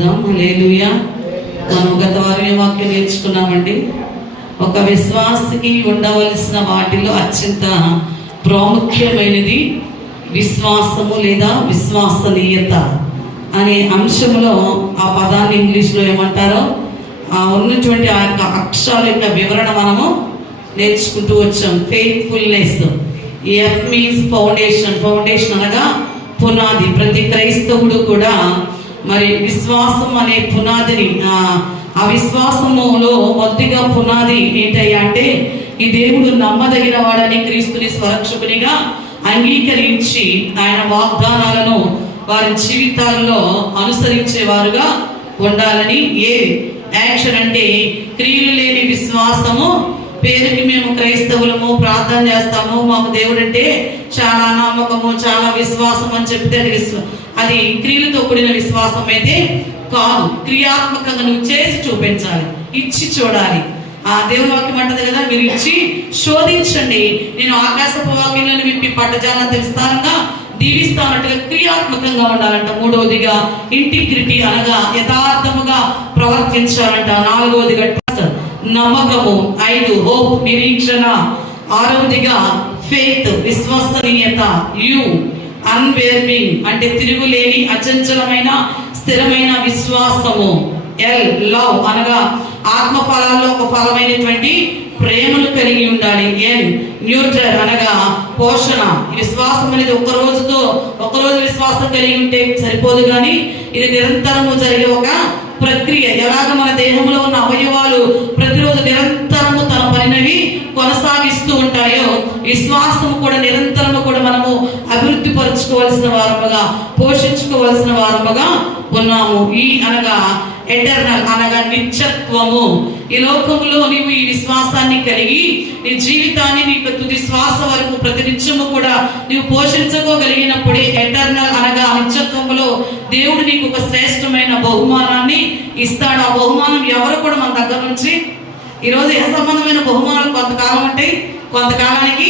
మాట్లాడదాం. హల్లెలూయా. మనం గత వారం వాక్యం నేర్చుకున్నామండి. ఒక విశ్వాసికి ఉండవలసిన వాటిలో అత్యంత ప్రాముఖ్యమైనది విశ్వాసము లేదా విశ్వసనీయత అనే అంశంలో ఆ పదాన్ని ఇంగ్లీష్లో ఏమంటారో ఉన్నటువంటి ఆ యొక్క అక్షరాల యొక్క వివరణ మనము నేర్చుకుంటూ వచ్చాం. Faithfulness. F means foundation. Foundation అనగా పునాది. ప్రతి క్రైస్తవుడు కూడా మరి విశ్వాసం అనే పునాదిని, ఆ విశ్వాసములో మొదటిగా పునాది ఏంటయ్యా అంటే ఈ దేవుడు నమ్మదగిన వాడని, క్రీస్తుని స్వరక్షకునిగా అంగీకరించి ఆయన వాగ్దానాలను వారి జీవితాల్లో అనుసరించేవారుగా ఉండాలని. ఏ యాక్షన్ అంటే క్రియలు లేని విశ్వాసము. పేరుకి మేము క్రైస్తవులము, ప్రార్థన చేస్తాము, మాకు దేవుడు అంటే చాలా నమ్మకము, చాలా విశ్వాసం అని చెప్తే అది క్రియలతో కూడిన విశ్వాసం అయితే కాదు. క్రియాత్మకంగా నువ్వు చేసి చూపించాలి, ఇచ్చి చూడాలి. ఆ దేవుని వాక్యం అంటది కదా, మీరు ఇచ్చి శోధించండి, నేను ఆకాశపు వాక్యంలోని విప్పి పట్టజాలంత విస్తారంగా దీవిస్తానట్టుగా క్రియాత్మకంగా ఉండాలంట. మూడవదిగా ఇంటిగ్రిటీ అనగా యథార్థముగా ప్రవర్తించాలంట. నాలుగవదిగా నమ్మకము. 5 హోప్ నిరీక్షణ. 6వదిగా ఫెయిత్ విశ్వసనీయత. యు అన్వేర్వింగ్ అంటే తిరుగులేని అచంచలమైన స్థిరమైన విశ్వాసము. ఎల్ లవ్ అనగా ఆత్మ ఫలాల్లో ఒక ఫలమైనటువంటి ప్రేమను కలిగి ఉండాలి. ఎన్ న్యూట్రల్ అనగా పోషణ. విశ్వాసం అనేది ఒకరోజు విశ్వాసం కలిగి ఉంటే సరిపోదు, కానీ ఇది నిరంతరము జరిగే ఒక ప్రక్రియ. ఎలాగ మన దేహంలో ఉన్న అవయవాలు ప్రతిరోజు నిరంతరము తన పనినవి కొనసాగిస్తూ ఉంటాయో, విశ్వాసము కూడా నిరంతరము కూడా మనము అభివృద్ధి పరుచుకోవాల్సిన వారముగా, పోషించుకోవాల్సిన వారముగా ఉన్నాము. ఈ అనగా ఎటర్నల్ అనగా నిత్యత్వము. ఈ లోకంలో నీవు ఈ విశ్వాసాన్ని కలిగి నీ జీవితాన్ని నీకు తుది శ్వాస వరకు ప్రతి నిత్యము కూడా నీవు పోషించుకోగలిగినప్పుడే ఎటర్నల్ అనగా నిత్యత్వములో దేవుడు నీకు ఒక శ్రేష్టమైన బహుమానాన్ని ఇస్తాడు. ఆ బహుమానం ఎవరు కూడా మన దగ్గర నుంచి ఈరోజు ఏ సంబంధమైన బహుమానాలు కొంతకాలం అంటే కొంతకాలానికి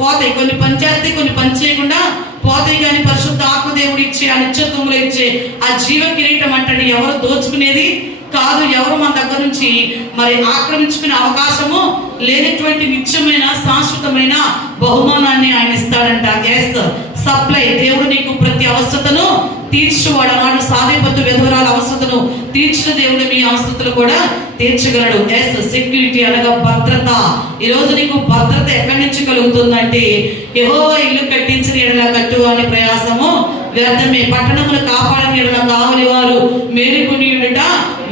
పోతాయి. కొన్ని పని చేస్తే కొన్ని పని చేయకుండా పోతాయి. కానీ పరిశుద్ధ ఆత్మదేవుడు ఇచ్చే ఆ నిత్యత్వంలో ఇచ్చే ఆ జీవ కిరీటం అంటే ఎవరు దోచుకునేది కాదు, ఎవరు మన దగ్గర నుంచి మరి ఆక్రమించుకునే అవకాశము లేనటువంటి నిత్యమైన శాశ్వతమైన బహుమానాన్ని ఆయన ఇస్తాడంట. Yes supply. దేవుడు నీకు ప్రతి అవసరతను తీర్చువాడు. అన్నాడు సాధేపత్తు విధవరాల అవసరతను తీర్చిన దేవుడు మీ అవసరతలు కూడా తీర్చగలడు. ఎస్ సెక్యూరిటీ అనగా భద్రత. ఈరోజు నీకు భద్రత ఎక్కడి నుంచి కలుగుతుందంటే యెహోవా ఇల్లు కట్టించిన ఎడల కట్టు అనే ప్రయాసము వ్యర్థమే, పట్టణమును కాపాడని ఎడల కావలి వారు మేలుకొని ఉండుట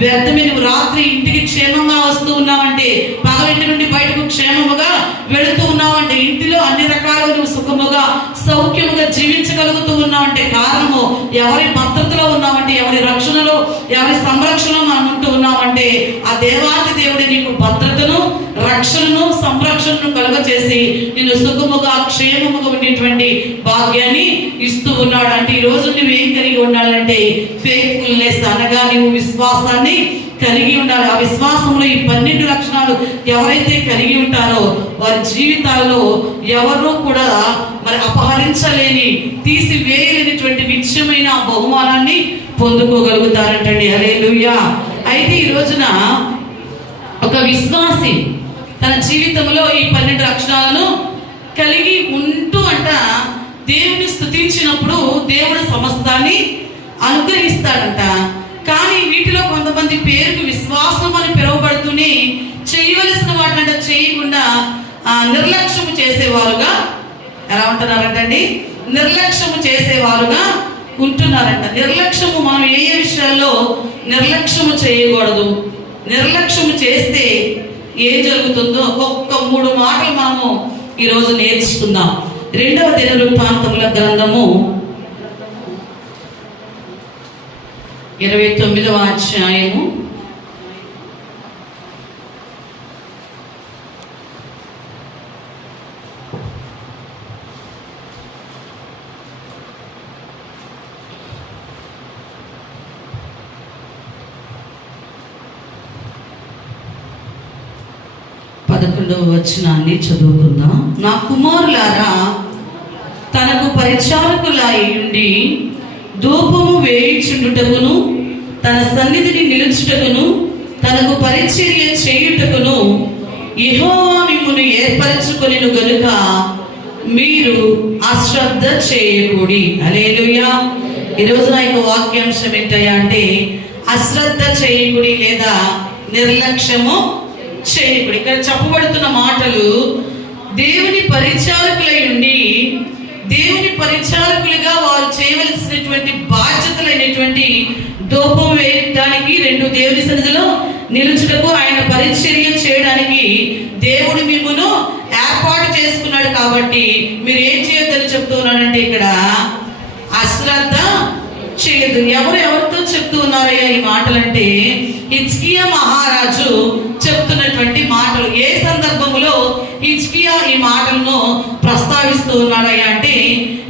వ్యర్థమే. నువ్వు రాత్రి ఇంటికి క్షేమంగా వస్తూ ఉన్నావంటే, పగలింటి నుండి బయటకు క్షేమముగా వెళుతూ ఉన్నావంటే, ఇంటిలో అన్ని రకాలుగా నువ్వు సుఖముగా సౌఖ్యముగా జీవించగలుగుతూ ఉన్నావంటే కారణము ఎవరి భద్రతలో ఉన్నావంటే, ఎవరి రక్షణలో ఎవరి సంరక్షణలో మనం ఉంటూ ఉన్నామంటే ఆ దేవాది దేవుడి నీకు భద్రతను, రక్షణను, సంరక్షణను కలుగచేసి నిన్ను సుఖముగా క్షేమముగా ఉండేటువంటి భాగ్యాన్ని ఇస్తూ ఉన్నాడు. అంటే ఈ రోజు నువ్వు ఏం కలిగి ఉండాలంటే ఫెయిత్ఫుల్నెస్ అనగా నువ్వు విశ్వాసాన్ని కలిగి ఉండాలి. ఆ విశ్వాసంలో ఈ 12 లక్షణాలు ఎవరైతే కలిగి ఉంటారో వారి జీవితాల్లో ఎవరూ కూడా మరి అపహరించలేని, తీసివేయలేనిటువంటి నిత్యమైన బహుమానాన్ని పొందుకోగలుగుతారంటండి. హల్లెలూయా. అయితే ఈ రోజున ఒక విశ్వాసి తన జీవితంలో ఈ 12 లక్షణాలను కలిగి ఉంటూ దేవుని స్తుతించినప్పుడు దేవుడు సమస్తాన్ని అనుగ్రహిస్తాడంట. కానీ వీటిలో కొంతమంది పేరుకు విశ్వాసం అని పిలువబడుతూనే చేయవలసిన వాటిని చేయకుండా నిర్లక్ష్యము చేసేవారుగా ఎలా ఉంటున్నారంటండి? నిర్లక్ష్యము చేసేవారుగా ఉంటున్నారంట. నిర్లక్ష్యము మనం ఏ విషయాల్లో నిర్లక్ష్యము చేయకూడదు. నిర్లక్ష్యము చేస్తే ఏం జరుగుతుందో ఒక్క 3 మాటలు మనము ఈరోజు నేర్చుకుందాం. 2వ దినవృత్తాంతముల గ్రంథము 29వ అధ్యాయము 11వ వచనాన్ని చదువుకుందాం. నా కుమారులారా, తనకు పరిచారకులై ఉండి ధూపము వేయుచుండుటకును తన సన్నిధిని నిలుచుటకును తనకు పరిచర్య చేయుటకును యెహోవా మిమ్మును ఏర్పరచుకొనెను గనుక మీరు అశ్రద్ధ చేయకూడి. హల్లెలూయా. ఈరోజు నా యొక్క వాక్యాంశం ఏంటయ్యా అంటే అశ్రద్ధ చేయకుడి లేదా నిర్లక్ష్యము చేయకుడి. ఇక్కడ చెప్పబడుతున్న మాటలు దేవుని పరిచారకులై ఉండి దేవుని పరిచారకులుగా వారు చేయవలసినటువంటి బాధ్యతలైనటువంటి ధూపం వేయడానికి, రెండు దేవుని సన్నిధిలో నిలుచుటకు, ఆయన పరిచర్య చేయడానికి దేవుడు మిమ్మును ఏర్పాటు చేసుకున్నాడు. కాబట్టి మీరు ఏం చేయొద్దని చెప్తున్నాడంటే ఇక్కడ అశ్రద్ధ చేయదు. ఎవరితో చెప్తూ ఉన్నారయ్యా ఈ మాటలంటే హిజ్కియా మహారాజు చెప్తున్నటువంటి మాటలు. ఏ సందర్భంలో హిజ్కియా ఈ మాటలను ప్రస్తావిస్తూ ఉన్నాడయ్యా అంటే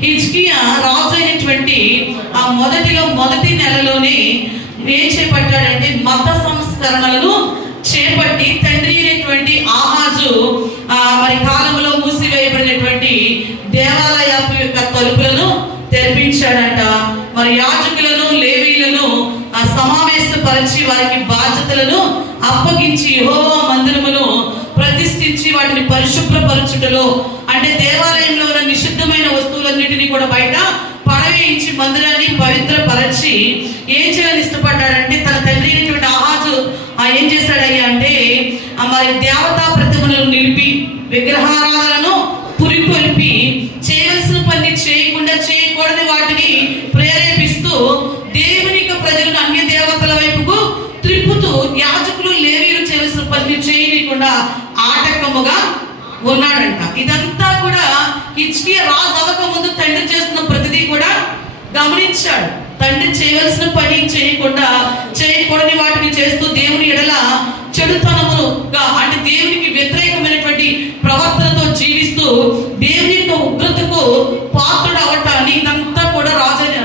హిజ్కియా రాజు అయినటువంటి ఆ మొదటి నెలలోనే ఏం చేపట్టాడంటే మత సంస్కరణలను చేపట్టి తండ్రి అయినటువంటి ఆహాజు మరి కాలంలో మూసివేయబడినటువంటి దేవాలయపు యొక్క తలుపులను తెరిపించాడంట. మరి యాజకులను లేవీలను సమావేశపరిచి వారికి బాధ్యతలను అప్పగించి యెహోవా మందిరమును ప్రతిష్ఠించి వాటిని పరిశుభ్రపరచుటలో, అంటే దేవాలయంలో ఉన్న నిషిద్ధమైన వస్తువులన్నిటినీ కూడా బయట పడవేయించి మందిరాన్ని పవిత్రపరచి ఏం చేయాలని ఇష్టపడ్డాడంటే తన తండ్రి అయినటువంటి ఆహాజు ఏం చేశాడయ్యా అంటే మరి దేవతా ప్రతిమలను నిలిపి విగ్రహారాధనను పురికొల్పి చేయవలసిన పని చేయకుండా చేయకూడని వాటిని ప్రేరేపిస్తూ దేవునికి ప్రజలను అన్య దేవతల వైపుకు త్రిప్పుతూ యాజకులు లేవీలు చేయవలసిన పని చేయకుండా ఆటంకముగా ఉన్నాడంట. ఇదంతా కూడా హిజ్కియా రాజు అవ్వక ముందు తండ్రి చేస్తున్న ప్రతిదీ కూడా గమనించాడు. తండ్రి చేయవలసిన పని చేయకూడని వాటిని చేస్తూ దేవుని ఎడల చెడుతనముగా, అంటే దేవునికి వ్యతిరేకమైనటువంటి ప్రవర్తనతో జీవిస్తూ దేవుని యొక్క ఉగ్రతకు పాత్రుడు అవటాన్ని ఇదంతా కూడా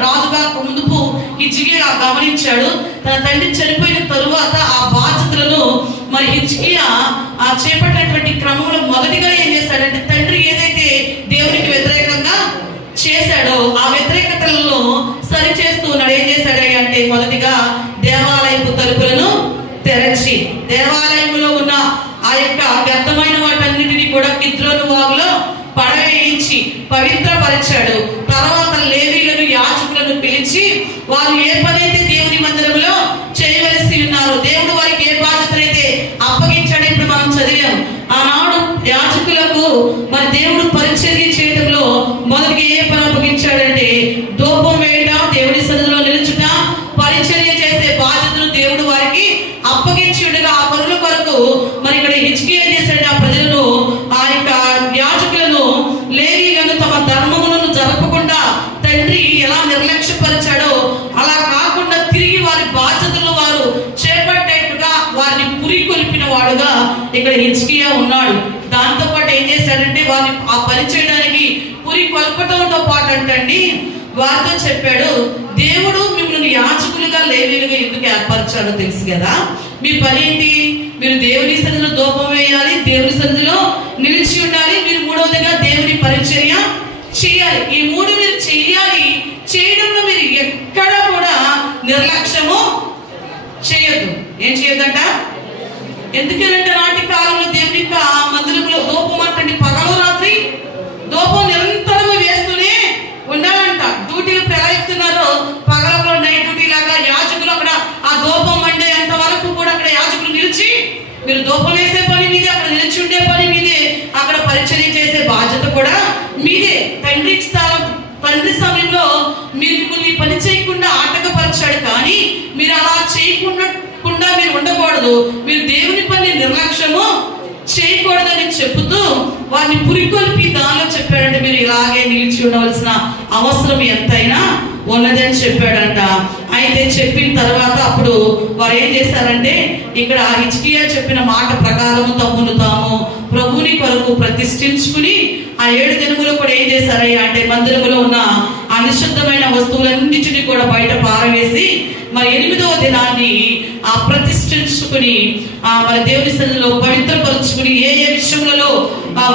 రాజుగా ముందుకు హిజ్కియా గమనించాడు. తన తండ్రి చనిపోయిన తరువాత ఆ బాధ్యతలను మరి హిజ్కియా చేపట్టినటువంటి క్రమంలో మొదటిగా ఏం చేశాడంటే తండ్రి ఏదైతే దేవునికి వ్యతిరేకంగా చేశాడో ఆ వ్యతిరేకతలను సరి చేస్తూ ఉన్నాడు. ఏం చేశాడు అంటే మొదటిగా దేవాలయపు తలుపులను తెరచి దేవాలయంలో ఉన్న ఆ యొక్క వ్యర్థమైన వాటన్నిటిని కూడా కిద్రోను వాగులో పడవేయించి పవిత్రపరిచాడు. తర్వాత లేవీలను యాజకులను పిలిచి వారు ఏ పనైతే దేవుని మందిరంలో చేయవలసి ఉన్నారో, దేవుడు వారికి ఏ బాధ్యతనైతే అప్పగించాడు ఇప్పుడు మనం చదివాం. ఆనాడు యాజకులకు మరి దేవుడు పరిచర్య చేయడంలో మొదటిగా ఏ పని అప్పగించాడంటే ధూపం వేయడం, దేవుడి సన్నిధిలో నిలుచుట, పరిచర్య చేసే బాధ్యతను దేవుడు వారికి అప్పగించి ఉండగా ఆ పనుల కొరకు మరి ఇక్కడ హిజ్కియా ఏం చేశాడు, ఆ ప్రజలను ఆ యొక్క యాజకులను లేవీలను తమ ధర్మములను జరపకుండా తండ్రి ఎలా నిర్లక్ష్యపరిచాడో అలా కాకుండా తిరిగి వారి బాధ్యతలు వారు చేపట్టేట్టుగా వారిని పురికొల్పిన వాడుగా ఇక్కడ హిజ్కియా ఉన్నాడు. దాంతో పాటు ఏం చేశాడంటే వారిని ఆ పని చేయడానికి పురికొల్పటంతో పాటు అంటండి వారితో చెప్పాడు, దేవుడు మిమ్మల్ని యాజకులుగా లేవీలుగా ఎందుకు ఏర్పరచాడో తెలుసు కదా. మీ పని ఏంటి? మీరు దేవుని సన్నిధిలో ధూపం వేయాలి, దేవుని సన్నిధిలో నిలిచి ఉండాలి, మీరు మూడవదిగా దేవుని పరిచర్య చేయాలి. ఈ మూడు మీరు చేయాలి. చేయడంలో మీరు ఎక్కడా కూడా నిర్లక్ష్యము చేయొద్దు. ఏం చేయొద్దంట? ఎందుకంటే నాటి కాలంలో దేవుని యొక్క మందిరంలో ధూపం అంటే పగలు రాత్రి ధూపం నిరంతరము వేస్తూనే ఉండాలంట. డ్యూటీలు ఎలా ఇస్తున్నారో పగలలో నైట్ డ్యూటీ లాగా యాజకులు అక్కడ ఆ ధూపం మండేంత వరకు కూడా అక్కడ యాజకులు నిలిచి మీరు ధూపం వేసే పని మీదే, అక్కడ నిలిచి ఉండే పని మీదే, అక్కడ పరిచర్య చేసే బాధ్యత కూడా మీదే. తండ్రి సమయంలో మీరు మిమ్మల్ని పని చేయకుండా ఆటంకపరిచాడు, కానీ మీరు అలా చేయకుండా మీరు ఉండకూడదు. మీరు దేవుని పని నిర్లక్ష్యము చేయకూడదని చెబుతూ వారిని పురికొల్పి దానిలో చెప్పాడంటే మీరు ఇలాగే నిలిచి ఉండవలసిన అవసరం ఎంతైనా ఉన్నదని చెప్పాడంట. అయితే చెప్పిన తర్వాత అప్పుడు వారు ఏం చేశారంటే ఇక్కడ హిజ్కియా చెప్పిన మాట ప్రకారం తమ్మును తాము ప్రభువుని కొరకు ప్రతిష్ఠించుకుని ఆ 7 దినములు కూడా ఏం చేశారయ్యా అంటే మందిరంలో ఉన్న అనిషిద్ధమైన వస్తువులన్నిటిని కూడా బయట పారవేసి మరి 8వ దినాన్ని ప్రతిష్ఠించుకుని మరి దేవుని సన్నిధిలో పవిత్రపరుచుకుని ఏ విషయములలో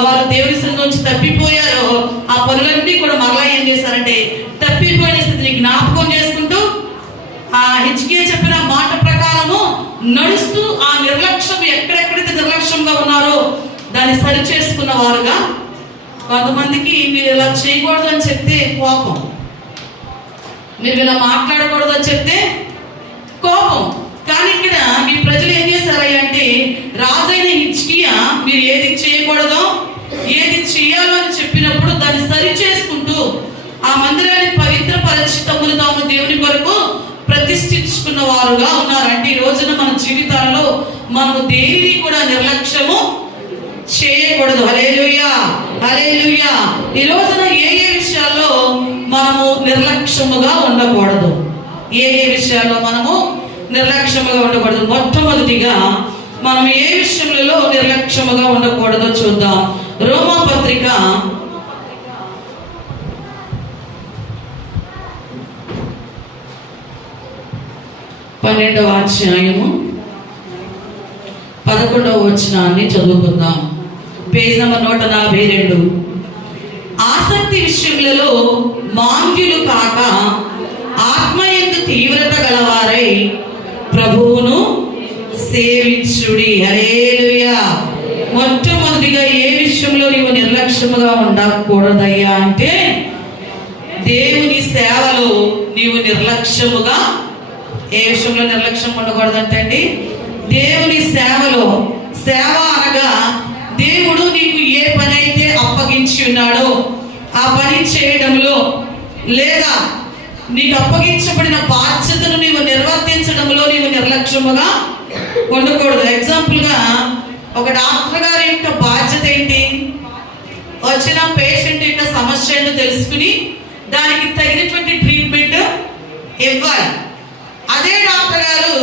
వారు దేవుని సన్నిధి నుంచి తప్పిపోయారో ఆ పనులన్నీ కూడా మరలా ఏం చేశారంటే తప్పిపోయిన స్థితిని జ్ఞాపకం చేసుకుంటూ హిజ్కియా చెప్పిన మాట నడుస్తూ ఆ నిర్లక్ష్యం ఎక్కడెక్కడైతే నిర్లక్ష్యంగా ఉన్నారో దాన్ని సరి చేసుకున్న వారుగా. కొంతమందికి మీరు ఇలా చేయకూడదు అని చెప్తే కోపం, మీరు ఇలా మాట్లాడకూడదు అని చెప్తే కోపం. కానీ ఇక్కడ మీ ప్రజలు ఏం చేశారంటే, రాజైన హిజ్కియా మీరు ఏది చేయకూడదో ఏది చేయాలో అని చెప్పినప్పుడు దాన్ని సరి చేసుకుంటూ ఆ మందిరాన్ని పవిత్రపరిచి తమను తాము దేవుని కొరకు ప్రతిష్ఠించుకున్న వారుగా ఉన్నారు. అంటే ఈ రోజున మన జీవితాల్లో మనము దేనిని కూడా నిర్లక్ష్యము చేయకూడదు. హల్లెలూయా, హల్లెలూయా. ఈ రోజున ఏ విషయాల్లో మనము నిర్లక్ష్యముగా ఉండకూడదు, ఏ విషయాల్లో మనము నిర్లక్ష్యముగా ఉండకూడదు. మొట్టమొదటిగా మనం ఏ విషయంలో నిర్లక్ష్యముగా ఉండకూడదో చూద్దాం. రోమా పత్రిక 12వ అధ్యాయము 11వ వచనాన్ని చదువుకుందాం. Page number 142. ఆసక్తి విషయములలో మాంద్యులు కాక ఆత్మయందు తీవ్రత గలవారై ప్రభువును సేవించుడి. హల్లెలూయా. మొట్టమొదటిగా ఏ విషయంలో నీవు నిర్లక్ష్యముగా ఉండకూడదయ్యా అంటే, దేవుని సేవలో నీవు నిర్లక్ష్యముగా, ఏ విషయంలో నిర్లక్ష్యం ఉండకూడదంటే అండి, దేవుని సేవలో. సేవ అనగా దేవుడు నీకు ఏ పని అయితే అప్పగించి ఉన్నాడో ఆ పని చేయడంలో, లేదా నీకు అప్పగించబడిన బాధ్యతను నీవు నిర్వర్తించడంలో నీవు నిర్లక్ష్యముగా ఉండకూడదు. ఎగ్జాంపుల్గా ఒక డాక్టర్ గారి యొక్క బాధ్యత ఏంటి? వచ్చిన పేషెంట్ యొక్క సమస్య ఏంటో తెలుసుకుని దానికి తగినటువంటి ట్రీట్మెంట్ ఇవ్వాలి. అదే డాక్టర్ గారు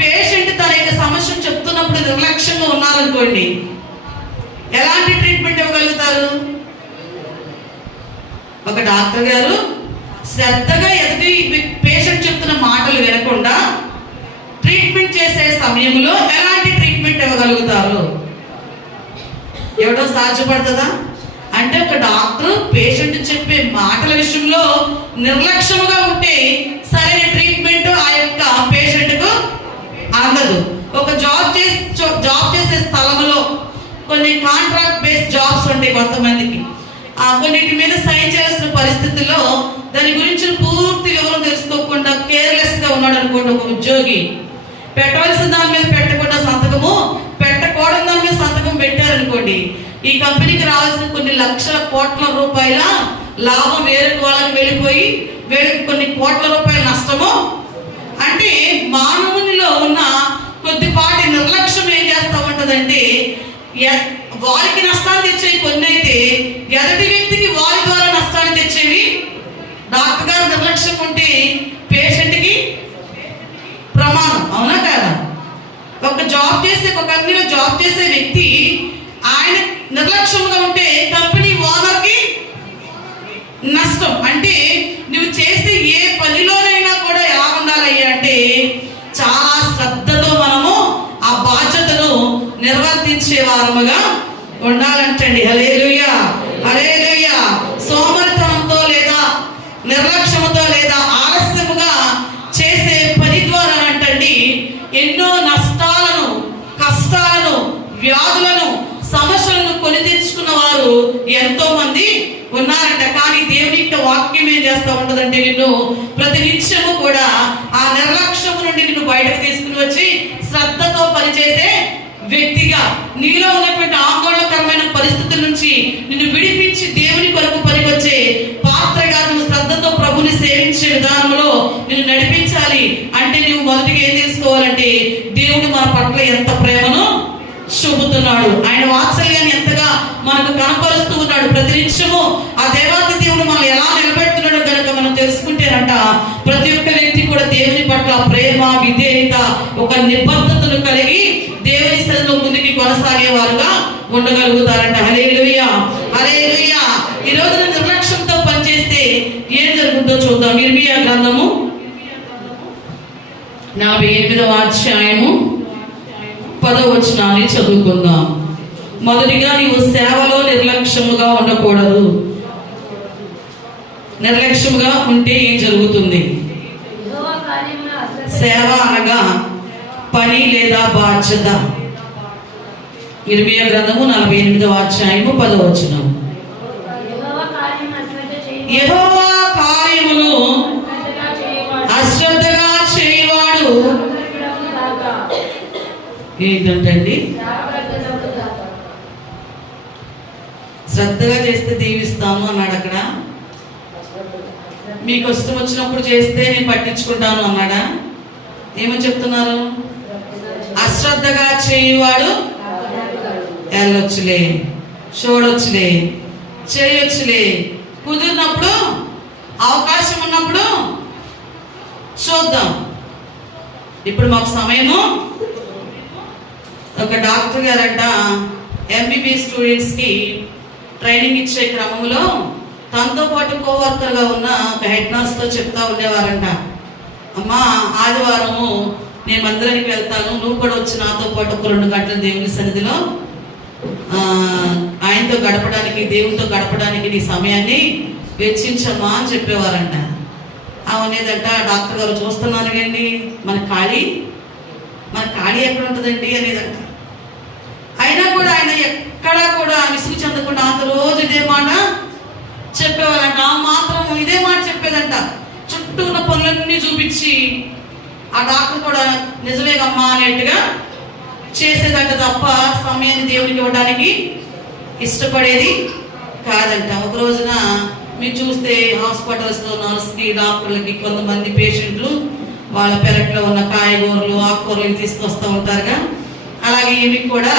పేషెంట్ తన యొక్క సమస్యను చెప్తున్నప్పుడు నిర్లక్ష్యంగా ఉన్నారనుకోండి, ఎలాంటి ట్రీట్మెంట్ ఇవ్వగలుగుతారు? ఒక డాక్టర్ గారు శ్రద్ధగా ఎదుటి పేషెంట్ చెప్తున్న మాటలు వినకుండా ట్రీట్మెంట్ చేసే సమయంలో ఎలాంటి ట్రీట్మెంట్ ఇవ్వగలుగుతారు? ఎవడో సాధ్యపడుతుందా? అంటే ఒక డాక్టర్ పేషెంట్ చెప్పే మాటల విషయంలో నిర్లక్ష్యముగా ఉంటే సరైన ట్రీట్మెంట్ ఆ యొక్క పేషెంట్కు అందదు. ఒక జాబ్ చేసే స్థలంలో కొన్ని కాంట్రాక్ట్ బేస్డ్ జాబ్స్ ఉంటాయి కొంతమందికి. కొన్నిటి మీద సైన్ చేయాల్సిన పరిస్థితుల్లో దాని గురించి పూర్తి వివరం తెలుసుకోకుండా కేర్లెస్గా ఉన్నాడు అనుకోండి ఒక ఉద్యోగి, పెట్టవలసిన దాని మీద పెట్టకుండా సంతకము, పెట్టకూడని దాని మీద సంతకం పెట్టారనుకోండి, ఈ కంపెనీకి రావాల్సిన కొన్ని లక్షల కోట్ల రూపాయల లాభం వేరొక వాళ్ళకి వెళ్ళిపోయి వేరొక కొన్ని కోట్ల రూపాయల నష్టము. అంటే మానవునిలో ఉన్న కొద్దిపాటి నిర్లక్ష్యం ఏం చేస్తా ఉంటుందంటే, వారికి నష్టాన్ని తెచ్చేవి కొన్ని అయితే ఎదుటి వ్యక్తికి వారి ద్వారా నష్టాన్ని తెచ్చేవి. డాక్టర్ గారు నిర్లక్ష్యం ఉంటే పేషెంట్కి ప్రమాదం, అవునా కాదా? ఒక కంపెనీలో జాబ్ చేసే వ్యక్తి ఆయన నిర్లక్ష్యంగా ఉంటే కంపెనీ ఓనర్కి నష్టం. అంటే నువ్వు చేసే ఏ పనిలోనైనా కూడా ఎలా ఉండాలి అంటే చాలా శ్రద్ధతో మనము ఆ బాధ్యతను నిర్వర్తించే వారముగా ఉండాలంటండి. హల్లెలూయా, హల్లెలూయా. సోమరితనంతో లేదా నిర్లక్ష్యంతో లేదా ఆలస్యముగా చేసే పని ద్వారా అంటండి ఎన్నో నష్టాలను, కష్టాలను, వ్యాధులను, సమస్యలను కొని తెచ్చుకున్న వారు ఎంతో మంది ఉన్నారంట. కానీ దేవుని యొక్క వాక్యం ఏం చేస్తా ఉంటుందంటే నిన్ను ప్రతి నిత్యము కూడా ఆ నిర్లక్ష్యము నుండి నిన్ను బయటకు తీసుకుని వచ్చి శ్రద్ధతో పనిచేసే వ్యక్తిగా, నీలో ఉన్నటువంటి ఆందోళనకరమైన పరిస్థితుల నుంచి నిన్ను విడిపించి దేవుని కొరకు పనికొచ్చే పాత్రగా నువ్వు శ్రద్ధతో ప్రభుని సేవించే విధానంలో నిన్ను నడిపించాలి. అంటే నువ్వు మొదటిగా ఏం తీసుకోవాలంటే దేవుడు మన పట్ల ఎంత ప్రేమను చూపుతున్నాడు, ఆయన వాత్సల్యాన్ని ఎంతగా మనకు కనపరుస్తూ ఉన్నాడు. ప్రతి నిమిషము ఆ దేవాది దేవుడు మనం ఎలా నిలబెడుతున్నాడో కనుక మనం తెలుసుకుంటేనంట ప్రతి ఒక్క వ్యక్తి కూడా దేవుని పట్ల ప్రేమ, విధేయత, ఒక నిబద్ధతను కలిగి దేవుని సన్నిధిలో ముందుకి కొనసాగే వారుగా ఉండగలుగుతారంట. హల్లెలూయా, హల్లెలూయా. ఈ రోజున నిర్లక్ష్యంతో పనిచేస్తే ఏం జరుగుతుందో చూద్దాం. ఇర్మియా గ్రంథము 48వ అధ్యాయము 10వ వచనాన్ని చదువుకుందాం. మొదటిగా నీవు సేవలో నిర్లక్ష్యముగా ఉండకూడదు. నిర్లక్ష్యముగా ఉంటే ఏం జరుగుతుంది? సేవ అనగా పని లేదా బాధ్యత. ఇర్మియా గ్రంథము 48వ అధ్యాయము 10వ వచనం. యెహోవా కార్యములు అశ్రద్ధగా చేయవాడు ఏంటంటండి? శ్రద్ధగా చేస్తే దీవిస్తాను అన్నాడు అక్కడ. మీకు కష్టం వచ్చినప్పుడు చేస్తే నేను పట్టించుకుంటాను అన్నాడా? ఏమని చెప్తున్నారు? అశ్రద్ధగా చేయవాడు వెళ్ళొచ్చులే, చూడొచ్చులే, చేయొచ్చులే, కుదిరినప్పుడు అవకాశం ఉన్నప్పుడు చూద్దాం. ఇప్పుడు మాకు సమయము. ఒక డాక్టర్ గారంట ఎంబీబీ స్టూడెంట్స్కి ట్రైనింగ్ ఇచ్చే క్రమంలో తనతో పాటు కోవర్కర్గా ఉన్న ఒక హెడ్ నర్స్తో చెప్తా ఉండేవారంట, అమ్మా ఆదివారము నేను మందిరానికి వెళ్తాను, నువ్వు కూడా వచ్చి నాతో పాటు ఒక 2 గంటలు దేవుని సన్నిధిలో ఆయనతో గడపడానికి, దేవునితో గడపడానికి నీ సమయాన్ని వెచ్చించమ్మా అని చెప్పేవారంట. అవనేదంట, డాక్టర్ గారు చూస్తున్నారు కండి మన ఖాళీ ఎక్కడ ఉంటుందండి అనేదంట. అయినా కూడా ఆయన ఎక్కడా కూడా విసుగు చెందకుండా అంత రోజు ఇదే మాట చెప్పేవారంట. ఆ మాత్రం ఇదే మాట చెప్పేదంట. చుట్టూ ఉన్న పనులన్నీ చూపించి ఆ డాక్టర్ కూడా నిజమేగమ్మా అనేట్టుగా చేసేదంట తప్ప సమయాన్ని దేవునికి ఇవ్వడానికి ఇష్టపడేది కాదంట. ఒక రోజున మీరు చూస్తే హాస్పిటల్స్లో నర్స్కి, డాక్టర్లకి కొంతమంది పేషెంట్లు వాళ్ళ పెరట్లో ఉన్న కాయగూరలు, ఆకుకూరలు తీసుకొస్తూ ఉంటారుగా. అలాగే ఈమెకి కూడా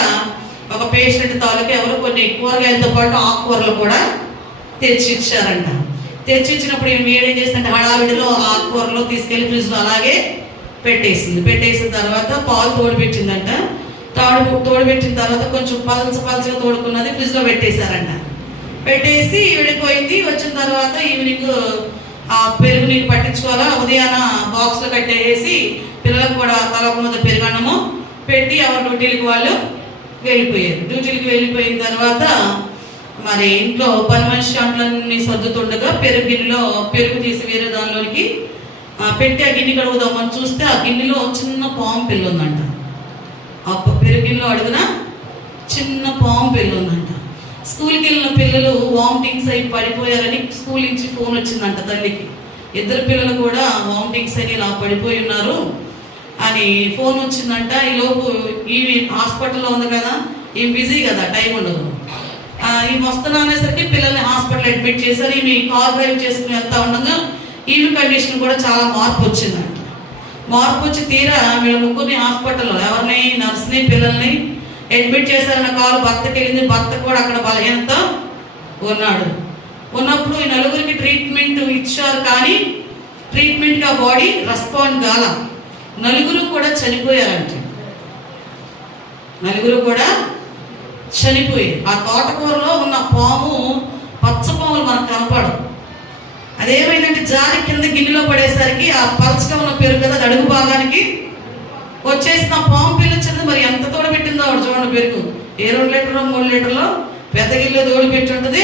ఒక పేషెంట్ తాలూకు ఎవరు కొన్ని కూరగాయలతో పాటు ఆకుకూరలు కూడా తెచ్చిచ్చారంట. తెచ్చిచ్చినప్పుడు ఈమె ఏం చేసిందంటే హడావిడిలో ఆకుకూరలు తీసుకెళ్లి ఫ్రిడ్జ్లో అలాగే పెట్టేసిన తర్వాత పాలు తోడుపెట్టిందంట. తోడుపెట్టిన తర్వాత కొంచెం పలచగా తోడుకున్నది ఫ్రిడ్జ్లో పెట్టేశారంట. పెట్టేసి వెళ్ళిపోయింది. వచ్చిన తర్వాత ఈవినింగ్ ఆ పెరుగు నీకు పట్టించుకోవాలా, ఉదయాన బాక్స్లో కట్టేసి పిల్లలకు కూడా తలకు ముందు పెరుగన్నము పెట్టి ఎవరి డ్యూటీలకు వాళ్ళు వెళ్ళిపోయారు. డ్యూటీలకు వెళ్ళిపోయిన తర్వాత మరి ఇంట్లో పని మనిషి అంట్లన్నీ సర్దుతుండగా పెరుగు గిన్నెలో పెరుగు తీసి వేరే దానిలోనికి పెట్టి ఆ గిన్నె కడుగుదామని చూస్తే ఆ గిన్నెలో చిన్న పాము పిల్ల ఉందంట. ఆ పెరుగు గిన్నెలో అడుగున చిన్న పాము పిల్ల ఉందంట. స్కూల్కి వెళ్ళిన పిల్లలు వామిటింగ్స్ అయి పడిపోయారని స్కూల్ నుంచి ఫోన్ వచ్చిందంట తల్లికి. 2 పిల్లలు కూడా వామిటింగ్స్ అని ఇలా పడిపోయి ఉన్నారు అని ఫోన్ వచ్చిందంట. ఈలోపు ఈమె హాస్పిటల్లో ఉంది కదా, ఈమె బిజీ కదా, టైం ఉండదు. ఈమె వస్తున్నా అనేసరికి పిల్లల్ని హాస్పిటల్ అడ్మిట్ చేశారు. ఈమె కార్ డ్రైవ్ చేసుకుని వెళ్తా ఉండగా ఈమె కండిషన్ కూడా చాలా మార్పు వచ్చిందంట. మార్పు వచ్చి తీరా వీళ్ళ ముగ్గురిని హాస్పిటల్లో ఎవరిని, నర్స్ని, పిల్లల్ని అడ్మిట్ చేశారన్న కాలు భర్తకి వెళ్ళింది. భర్త కూడా అక్కడ బలహీనత ఉన్నప్పుడు ఈ 4గురికి ట్రీట్మెంట్ ఇచ్చారు. కానీ ట్రీట్మెంట్కి ఆ బాడీ రెస్పాండ్ కాల. 4 కూడా చనిపోయారంట. 4 కూడా చనిపోయారు. ఆ తోటకూరలో ఉన్న పాము, పచ్చ పాములు మనకు కనపడవు. అదేమైందంటే జారి కింద గిన్నెలో పడేసరికి ఆ పలచగా ఉన్న పెరుగు కదా అడుగు భాగానికి వచ్చేసిన పాము పిల్ల వచ్చింది. మరి ఎంత తోడబెట్టిందో ఆవిడ చూడండి. పెరుగు ఏ 2 లీటర్లో 3 లీటర్లో పెద్ద గిన్నెలో తోడుపెట్టి ఉంటుంది.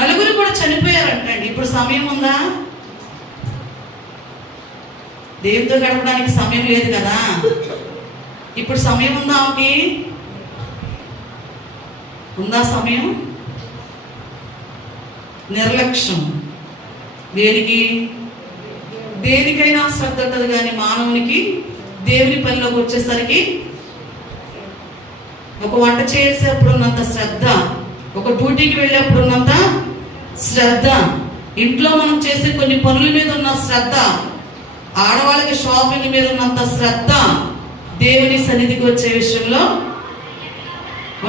4 కూడా చనిపోయారంటండి. ఇప్పుడు సమయం ఉందా? దేవుడితో గడపడానికి సమయం లేదు కదా. ఇప్పుడు సమయం ఉందా? ఆమెకి ఉందా సమయం? నిర్లక్ష్యం. దేనికైనా శ్రద్ధ ఉంటుంది, కానీ మానవునికి దేవుని పనిలోకి వచ్చేసరికి ఒక వంట చేసేప్పుడు ఉన్నంత శ్రద్ధ, ఒక డ్యూటీకి వెళ్ళేప్పుడు ఉన్నంత శ్రద్ధ, ఇంట్లో మనం చేసే కొన్ని పనుల మీద ఉన్న శ్రద్ధ, ఆడవాళ్ళకి షాపింగ్ మీద ఉన్నంత శ్రద్ధ దేవుని సన్నిధికి వచ్చే విషయంలో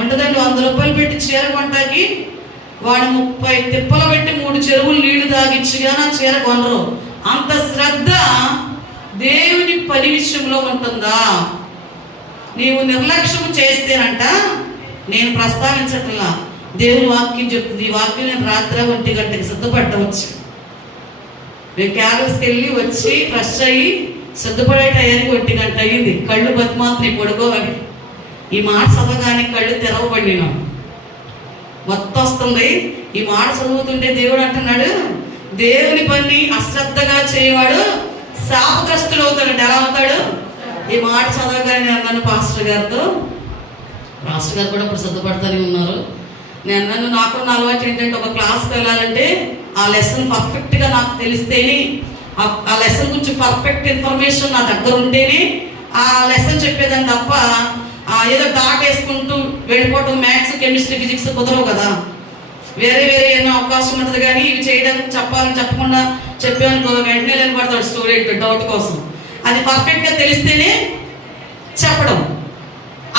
ఉంటుందండి. 100 రూపాయలు పెట్టి చీర కొంటాకి వాడు 30 తిప్పలు పెట్టి 3 చెరువులు నీళ్లు తాగిచ్చిగా నా చీర కొనరు. అంత శ్రద్ధ దేవుని పని విషయంలో ఉంటుందా? నీవు నిర్లక్ష్యం చేస్తేనంట, నేను ప్రస్తావించట్లా, దేవుని వాక్యం చెప్తుంది. ఈ వాక్యం నేను రాత్రి 1 గంటకి సిద్ధపడవచ్చు. మేము క్యారల్స్కి వెళ్ళి వచ్చి ఫ్రెష్ అయ్యి సిద్ధపడే టయానికి 1 గంట అయ్యింది. కళ్ళు బతిమాత్రం పడుకోవాలి. ఈ మాట చదవగానే కళ్ళు తెరవబడినా మొత్తం వస్తుంది. ఈ మాట చదువుతుంటే దేవుడు అంటున్నాడు, దేవుని పని అశ్రద్ధగా చేయవాడు శాపగ్రస్తుడు అవుతాడు. ఎలా అవుతాడు? ఈ మాట చదవగానే నేను అన్నాను పాస్టర్ గారు కూడా ఇప్పుడు సిద్ధపడుతూనే ఉన్నారు. నేను అన్నాను, నాకున్న అలవాటు ఏంటంటే ఒక క్లాస్కి వెళ్ళాలంటే ఆ లెసన్ పర్ఫెక్ట్గా నాకు తెలిస్తేనే, ఆ లెసన్ గురించి పర్ఫెక్ట్ ఇన్ఫర్మేషన్ నా దగ్గర ఉంటేనే ఆ లెసన్ చెప్పేదాన్ని తప్ప ఏదో దాటేసుకుంటూ వెళ్ళిపోవటం మ్యాథ్స్, కెమిస్ట్రీ, ఫిజిక్స్ కుదరవు కదా. వేరే ఎన్నో అవకాశం ఉంటుంది. కానీ ఇవి చేయడానికి చెప్పాలని చెప్పకుండా చెప్పానుకో వెంటనే నిలబడతాడు స్టూడెంట్ డౌట్ కోసం. అది పర్ఫెక్ట్గా తెలిస్తేనే చెప్పడం.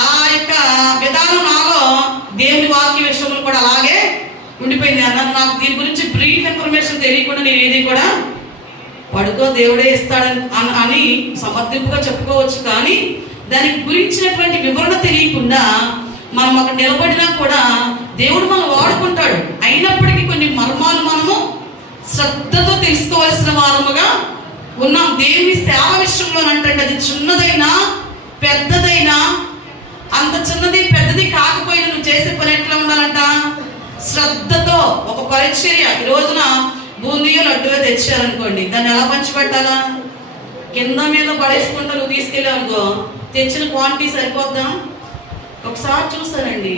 ఆ యొక్క విధానం నాలో దేవుని వాక్య విషయంలో కూడా అలాగే ఉండిపోయింది. అన్నాను, నాకు దీని గురించి బ్రీఫ్ ఇన్ఫర్మేషన్ తెలియకుండా నేను ఏది కూడా పడుకో దేవుడే ఇస్తాడని అని సమర్థింపుగా చెప్పుకోవచ్చు. కానీ దానికి గురించినటువంటి వివరణ తెలియకుండా మనం అక్కడ నిలబడినా కూడా దేవుడు మనం వాడుకుంటాడు. అయినప్పటికీ కొన్ని మర్మాలు మనము శ్రద్ధతో తెలుసుకోవాల్సిన వారముగా ఉన్నాం. దేవుని సేవ విషయంలో అంటే అది చిన్నదైనా పెద్దదైనా, అంత చిన్నది పెద్దది కాకపోయినా నువ్వు చేసే పని ఎట్లా ఉండాలంట? శ్రద్ధతో. ఒక పరిచర్య ఈ రోజున బూందీయో లడ్డుగా తెచ్చారనుకోండి, దాన్ని ఎలా పంచిపెట్టాలా? కింద మీద పడేసుకుంటా నువ్వు తీసుకెళ్ళావనుకో, తెచ్చిన క్వాంటిటీ సరిపోద్దా? ఒకసారి చూసానండి,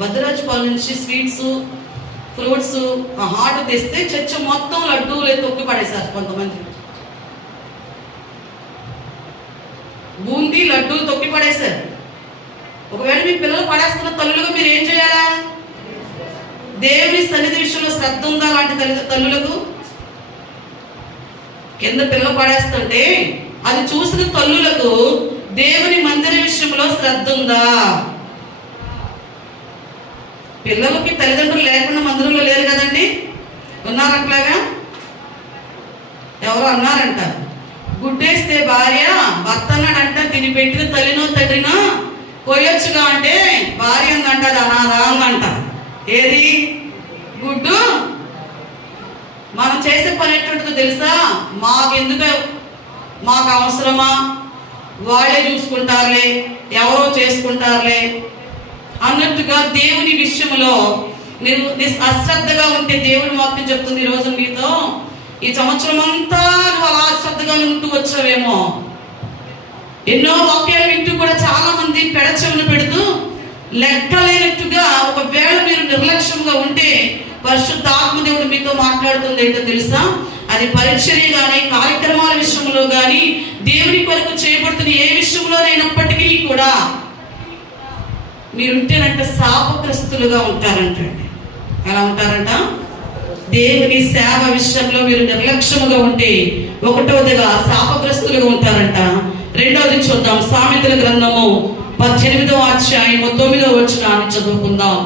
భద్రాజపాల నుంచి స్వీట్స్, ఫ్రూట్స్ హాట్ తెస్తే చర్చ మొత్తం లడ్డూలే తొక్కి పడేశారు కొంతమంది. బూందీ లడ్డూలు తొక్కి పడేశారు. ఒకవేళ మీ పిల్లలు పడేస్తున్న తల్లులుగా మీరు ఏం చేయాలా? దేవుని సన్నిధి విషయంలో శ్రద్ధ ఉందా అలాంటి తల్లులకు? కింద పిల్లలు పడేస్తుంటే అది చూసిన తల్లులకు దేవుని మందిర విషయంలో శ్రద్ధ ఉందా? పిల్లలకి తల్లిదండ్రులు లేకుండా మందిరంలో లేరు కదండి, ఉన్నారట్లాగా. ఎవరో అన్నారంట, గుడ్డేస్తే భార్య భర్త అన్నాడంట దీన్ని పెట్టిన తల్లినో తండ్రినో పోయొచ్చుగా అంటే భార్య ఉందంట అది అనాథా ఉందంట. ఏది గుడ్డు? మనం చేసే పని ఎట్టుంటుందో తెలుసా? మాకు అవసరమా, వాళ్ళే చూసుకుంటారులే, ఎవరో చేసుకుంటారులే అన్నట్టుగా దేవుని విషయంలో నేను అశ్రద్ధగా ఉంటే దేవుని వాక్యం చెప్తుంది ఈరోజు మీతో, ఈ సంవత్సరం అంతా నువ్వు అలా అశ్రద్ధగా ఉంటూ వచ్చావేమో. ఎన్నో వాక్యాలు వింటూ కూడా చాలా మంది పెడచెవిన పెడుతూ లెక్కలేనట్టుగా ఒకవేళ మీరు నిర్లక్ష్యంగా ఉంటే పరిశుద్ధాత్మ దేవుడు మీతో మాట్లాడుతుంది ఏంటో తెలుసా? అది పరిచర్య కానీ కార్యక్రమాల విషయంలో కానీ దేవుని కొరకు చేయబడుతున్న ఏ విషయంలోనైనప్పటికీ కూడా మీరుంటేనంట శాపగ్రస్తులుగా ఉంటారంటండి. ఎలా ఉంటారంట? దేవుని సేవ విషయంలో మీరు నిర్లక్ష్యముగా ఉంటే ఒకటోదిగా శాపగ్రస్తులుగా ఉంటారంట. రెండవది చూద్దాం, సామెతల గ్రంథము 18వ అధ్యాయము 9వ వచనాన్ని చదువుకుందాం.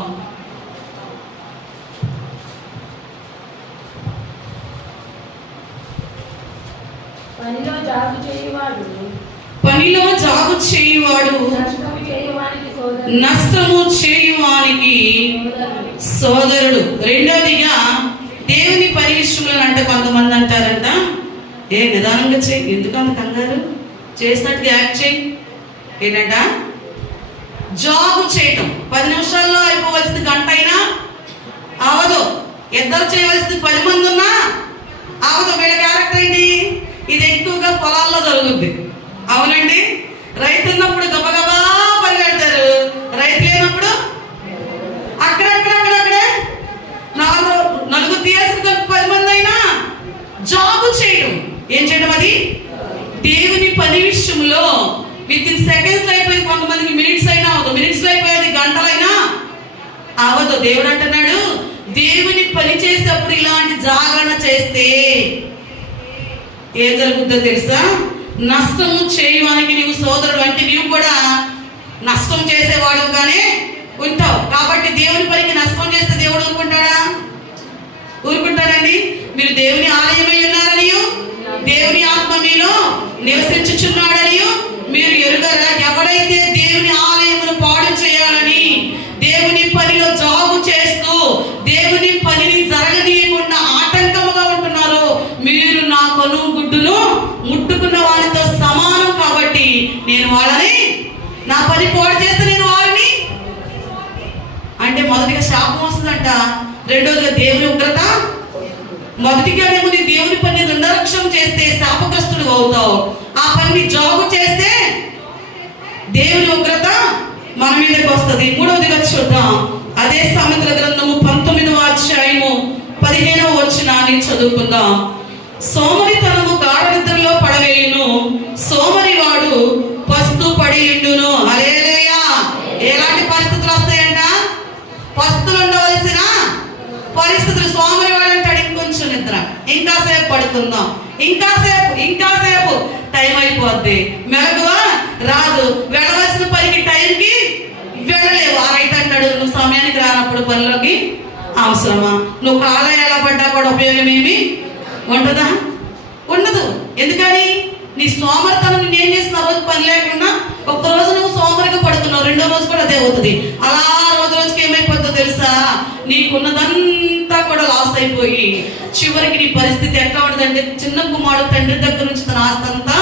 పనిలో జాగు చేయువాడు నష్టము చేయువానికి సోదరుడు. రెండవదిగా దేవుని పని విషయంలో అంటే కొంతమంది అంటారంట, నిదానంగా చేయి, ఎందుకంత కంగారు, చేసినట్టుగా యాక్ట్ చేయి. ఏంటంట? జాబు చేయటం 10 నిమిషాల్లో అయిపోవలసింది గంట అయినా అవదు. ఇద్దరు చేయవలసింది 10 మంది ఉన్నా అవదు. వీళ్ళ క్యారెక్టర్ ఏంటి? ఇది ఎక్కువగా పొలాల్లో జరుగుద్ది. అవునండి, రైతు ఉన్నప్పుడు గబగబా పరిగెడతారు, రైతు లేనప్పుడు అక్కడక్కడే నలుగురు తీయాల్సిన 10 మంది అయినా జాబు చేయడం. ఏం చేయడం? అది దేవుని పని విషయంలో వితిన్ సెకండ్స్ అయిపోయింది. కొంతమందికి మినిట్స్ అయినా అవదు, మినిట్స్ అయిపోయేది గంటలైనా అవదు. దేవుడు అంటున్నాడు, దేవుని పని చేసేప్పుడు ఇలాంటి జాగరణ చేస్తే ఏం జరుగుతుందో తెలుసా? నష్టము చేయడానికి నీవు సోదరుడు అంటే నీవు కూడా నష్టం చేసేవాడుగానే ఉంటావు. కాబట్టి దేవుని పనికి నష్టం చేస్తే దేవుడు ఊరుకుంటాడండి? మీరు దేవుని ఆలయమై ఉన్నారని, దేవుని ఆత్మ మీలో నివసించుచున్నాడని మీరు ఎరుగరా? ఎవడైతే దేవుని ఆలయమును పాడు చేయాలని దేవుని పనిలో జాబు చేస్తూ దేవుని పనిని జరగనీయకుండా ఆటంకముగా ఉంటున్నారో మీరు నా కొను గుడ్డును ముట్టుకున్న వారితో సమానం. కాబట్టి నేను వాళ్ళని, నా పని పాడు చేస్తే నేను వారిని అంటే మొదటిగా శాపం వస్తుందంట. రెండోదిగా దేవుని ఉగ్రత. మొదటిగానేమో దేవుని పని నిర్లక్ష్యం చేస్తే శాపగ్రస్తుడు అవుతావు. ఆ పని జాబు చేస్తే మన మీదకి వస్తుంది. మూడవదిగా చూద్దాం, అదే సామెతల గ్రంథము 19వ అధ్యాయము 15వ వచనాన్ని చదువుకుందాం. సోమరితనము గాఢ నిద్రలో పడవేయును, సోమరి వాడు పస్తు పడియుండును. హల్లెలూయా. ఎలాంటి పరిస్థితులు వస్తాయంట? పస్తులు ఉండవలసిన పరిస్థితులు. సోమరి వాడు అంటాడు ఇంకొంచెం నిద్ర, ఇంకాసేపు పడుకుందాం, ఇంకాసేపు టైం అయిపోద్ది, మెలకువా రాదు, వెళ్ళవలసిన పనికి టైంకి వెళ్ళలేవు. ఆ రైతు అంటాడు, నువ్వు సమయానికి రానప్పుడు పనిలోకి అవసరమా? నువ్వు కాళ్ళ ఎలా పడ్డా కూడా ఉపయోగం ఏమి ఉంటుందా? ఉండదు. ఎందుకని? నీ సోమరితనం ఏం చేసిన రోజు పని లేకుండా ఒక్క రోజు నువ్వు సోమరిగా పడుతున్నావు, రెండో రోజు కూడా అదే అవుతుంది. అలా రోజుకి ఏమైపోతుందో తెలుసా? నీకున్నదంతా కూడా లాస్ అయిపోయి చివరికి నీ పరిస్థితి ఎట్లా ఉంటుందంటే, చిన్న కుమారుడు తండ్రి దగ్గర నుంచి తన ఆస్తి అంతా,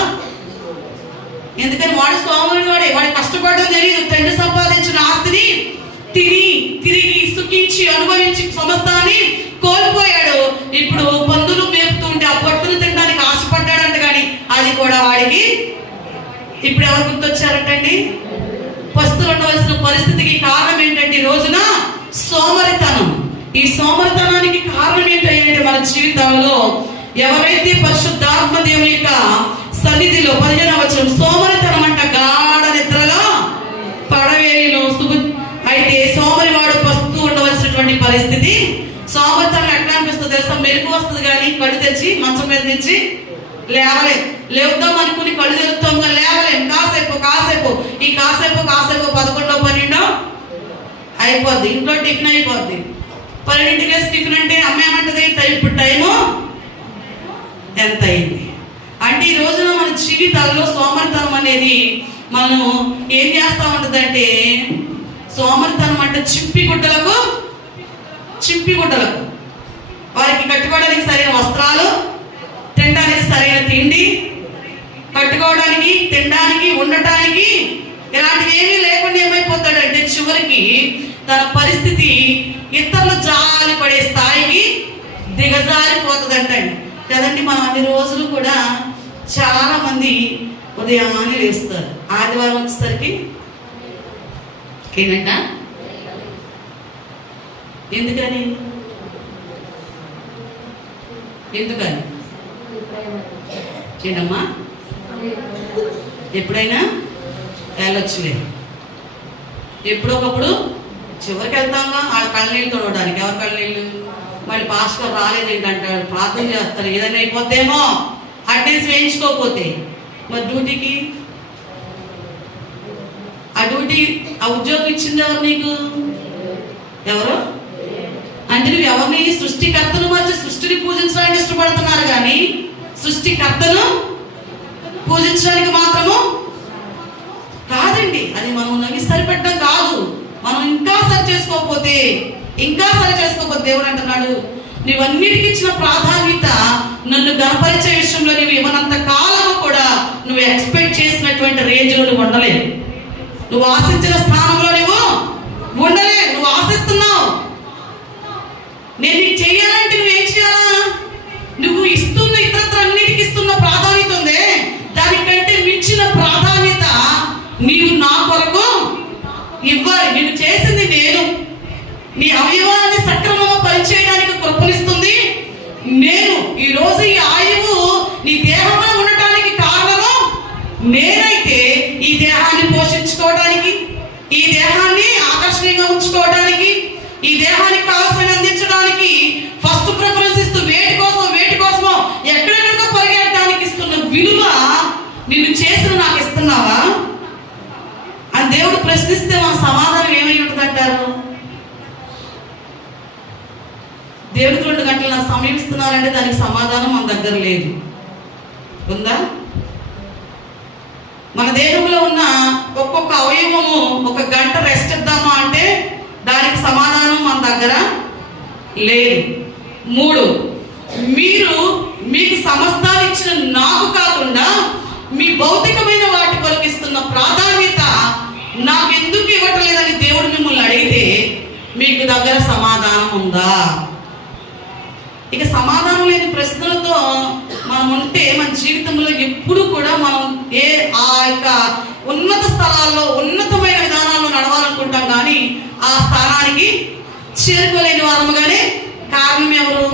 ఎందుకని వాడు సోమరి వాడి కష్టపడడం తెలియదు, తండ్రి సంపాదించిన ఆస్తిని తిరిగి సుఖించి అనుభవించి సమస్తాన్ని కోల్పోయాడు. ఇప్పుడు పందులు మేపుతూ ఉంటే ఆ పట్టును తినడానికి ఆశపడ్డాడంట, కానీ అది కూడా వాడికి ఇప్పుడు ఎవరు గుర్తొచ్చారంటండి? పస్తులు ఉండవలసిన పరిస్థితికి కారణం ఏంటంటే ఈ రోజున సోమరితనం. ఈ సోమరితనానికి కారణం ఏంటంటే మన జీవితంలో ఎవరైతే పరిశుద్ధాత్మ దేవుని యొక్క సన్నిధిలో 15వ వచనం, సోమరితనం అంట గాఢ నిద్రలో పడవేయును. అయితే సోమరి వాడు పస్తు ఉండవలసినటువంటి పరిస్థితి. సోమరితనం ఎట్లా అనిపిస్తుంది తెలుసా? మెరుగు వస్తుంది కానీ కళ్ళు తెచ్చి మంచం మీద తెచ్చి లేవుదాం అనుకుని కళ్ళు తెరుస్తాం కానీ లేవలేం. కాసేపు ఈ కాసేపు 11 12 అయిపోద్ది. ఇంట్లో టిఫిన్ అయిపోద్ది. 12కి టిఫిన్ అంటే అమ్మ ఏమంటది? ఇప్పుడు టైము ఎంత అయింది అంటే, ఈ రోజున మన జీవితాల్లో సోమరితనం అనేది మనం ఏం చేస్తా ఉంటుందంటే, సోమరితనం అంటే చింపి గుడ్డలకు వారికి కట్టుకోవడానికి సరైన వస్త్రాలు, తినడానికి సరైన తిండి, కట్టుకోవడానికి, తినడానికి, ఉండటానికి ఇలాంటివి ఏమీ లేకుండా ఏమైపోతాడంటే చివరికి తన పరిస్థితి ఇతరులు జాలి పడే స్థాయికి దిగజారిపోతుందంటండి కదండి. మనం అన్ని రోజులు కూడా చాలా మంది ఉదయాన్నే లేస్తారు, ఆదివారం వచ్చేసరికి ఏంటంట? ఎందుకని ఏంటమ్మా? ఎప్పుడైనా వెళ్ళొచ్చులే, ఎప్పుడొకప్పుడు చివరికి వెళ్తామా వాళ్ళ కళ్ళనీళ్ళు తోడడానికి. ఎవరి కళ్ళనీళ్ళు? మళ్ళీ పాస్టర్ రాలేదు ఏంటంటాడు, ప్రార్థన చేస్తాడు, ఏదైనా అయిపోద్దేమో అటెండెన్స్ వేయించుకోకపోతే. మరి డ్యూటీకి ఆ ఉద్యోగం ఇచ్చింది ఎవరు నీకు? ఎవరు అంటే నువ్వు ఎవరిని? సృష్టికర్తను మార్చి సృష్టిని పూజించడానికి ఇష్టపడుతున్నారు కానీ సృష్టికర్తను పూజించడానికి మాత్రము కాదండి. అది మనం నవ్వి సరిపెట్టడం కాదు. మనం ఇంకా సరి చేసుకోకపోతే దేవుడు అంటున్నాడు, నువ్వన్నిటికి ఇచ్చిన ప్రాధాన్యత నన్ను గణపరిచే విషయంలో నువ్వు ఇవ్వనంత కాలము కూడా నువ్వు ఎక్స్పెక్ట్ చేసినటువంటి రేంజ్లో నువ్వు ఉండలేవు. నువ్వు ఆశించిన స్థానంలో నువ్వు ఉండలేవు. నువ్వు ఆశిస్తున్నావు, నేను నీకు చెయ్యాలంటే నువ్వేం చేయాలా? నువ్వు ఇస్తున్న ఇతరత్ర అన్నిటికి ఇస్తున్న ప్రాధాన్యత ఉందే, దానికంటే మించిన ప్రాధాన్యత నీవు నా కొరకు ఇవ్వాలి. నేను చేసింది నేను. నీ అవయవాన్ని సక్రమంగా పనిచేయడానికి కృపనిస్తుంది నేను. ఈ రోజు ఈ ఆయువు నీ దేహంలో ఉండటానికి కారణము నేనైతే, ఈ దేహాన్ని పోషించుకోవడానికి, ఈ దేహాన్ని ఆకర్షణీయంగా ఉంచుకోవడానికి, ఈ దేహానికి కావాల్సిన అందించడానికి ఫస్ట్ ప్రిఫరెన్స్ ఇస్తూ వేటి కోసమో ఎక్కడెక్కడికో పరిగెట్టడానికి ఇస్తున్న విలువ నిన్ను చేసిన నాకు ఇస్తున్నావా అని దేవుడు ప్రశ్నిస్తే మన సమాధానం ఏమై ఉంటుందంటారు? దేవుడికి 2 గంటలు నాకు సమయం ఇస్తున్నారంటే దానికి సమాధానం మన దగ్గర లేదు. ఉందా? మన దేహంలో ఉన్న ఒక్కొక్క అవయవము 1 గంట రెస్ట్ ఇద్దామా అంటే దానికి సమాధానం మన దగ్గర లేదు. 3, మీకు సమస్తాన్ని ఇచ్చిన నాకు కాకుండా మీ భౌతికమైన వాటి కొరకు ఇస్తున్న ప్రాధాన్యత నాకు ఎందుకు ఇవ్వట్లేదని దేవుడు మిమ్మల్ని అడిగితే మీకు దగ్గర సమాధానం ఉందా? ఇక సమాధానం లేని ప్రశ్నలతో మనం ఉంటే మన జీవితంలో ఎప్పుడు కూడా మనం ఆ యొక్క ఉన్నత స్థలాల్లో ఉన్నతమైన విధానాల్లో నడవాలనుకుంటాం కానీ ఆ స్థానానికి చేరుకోలేని వారముగానే. కారణం ఎవరు?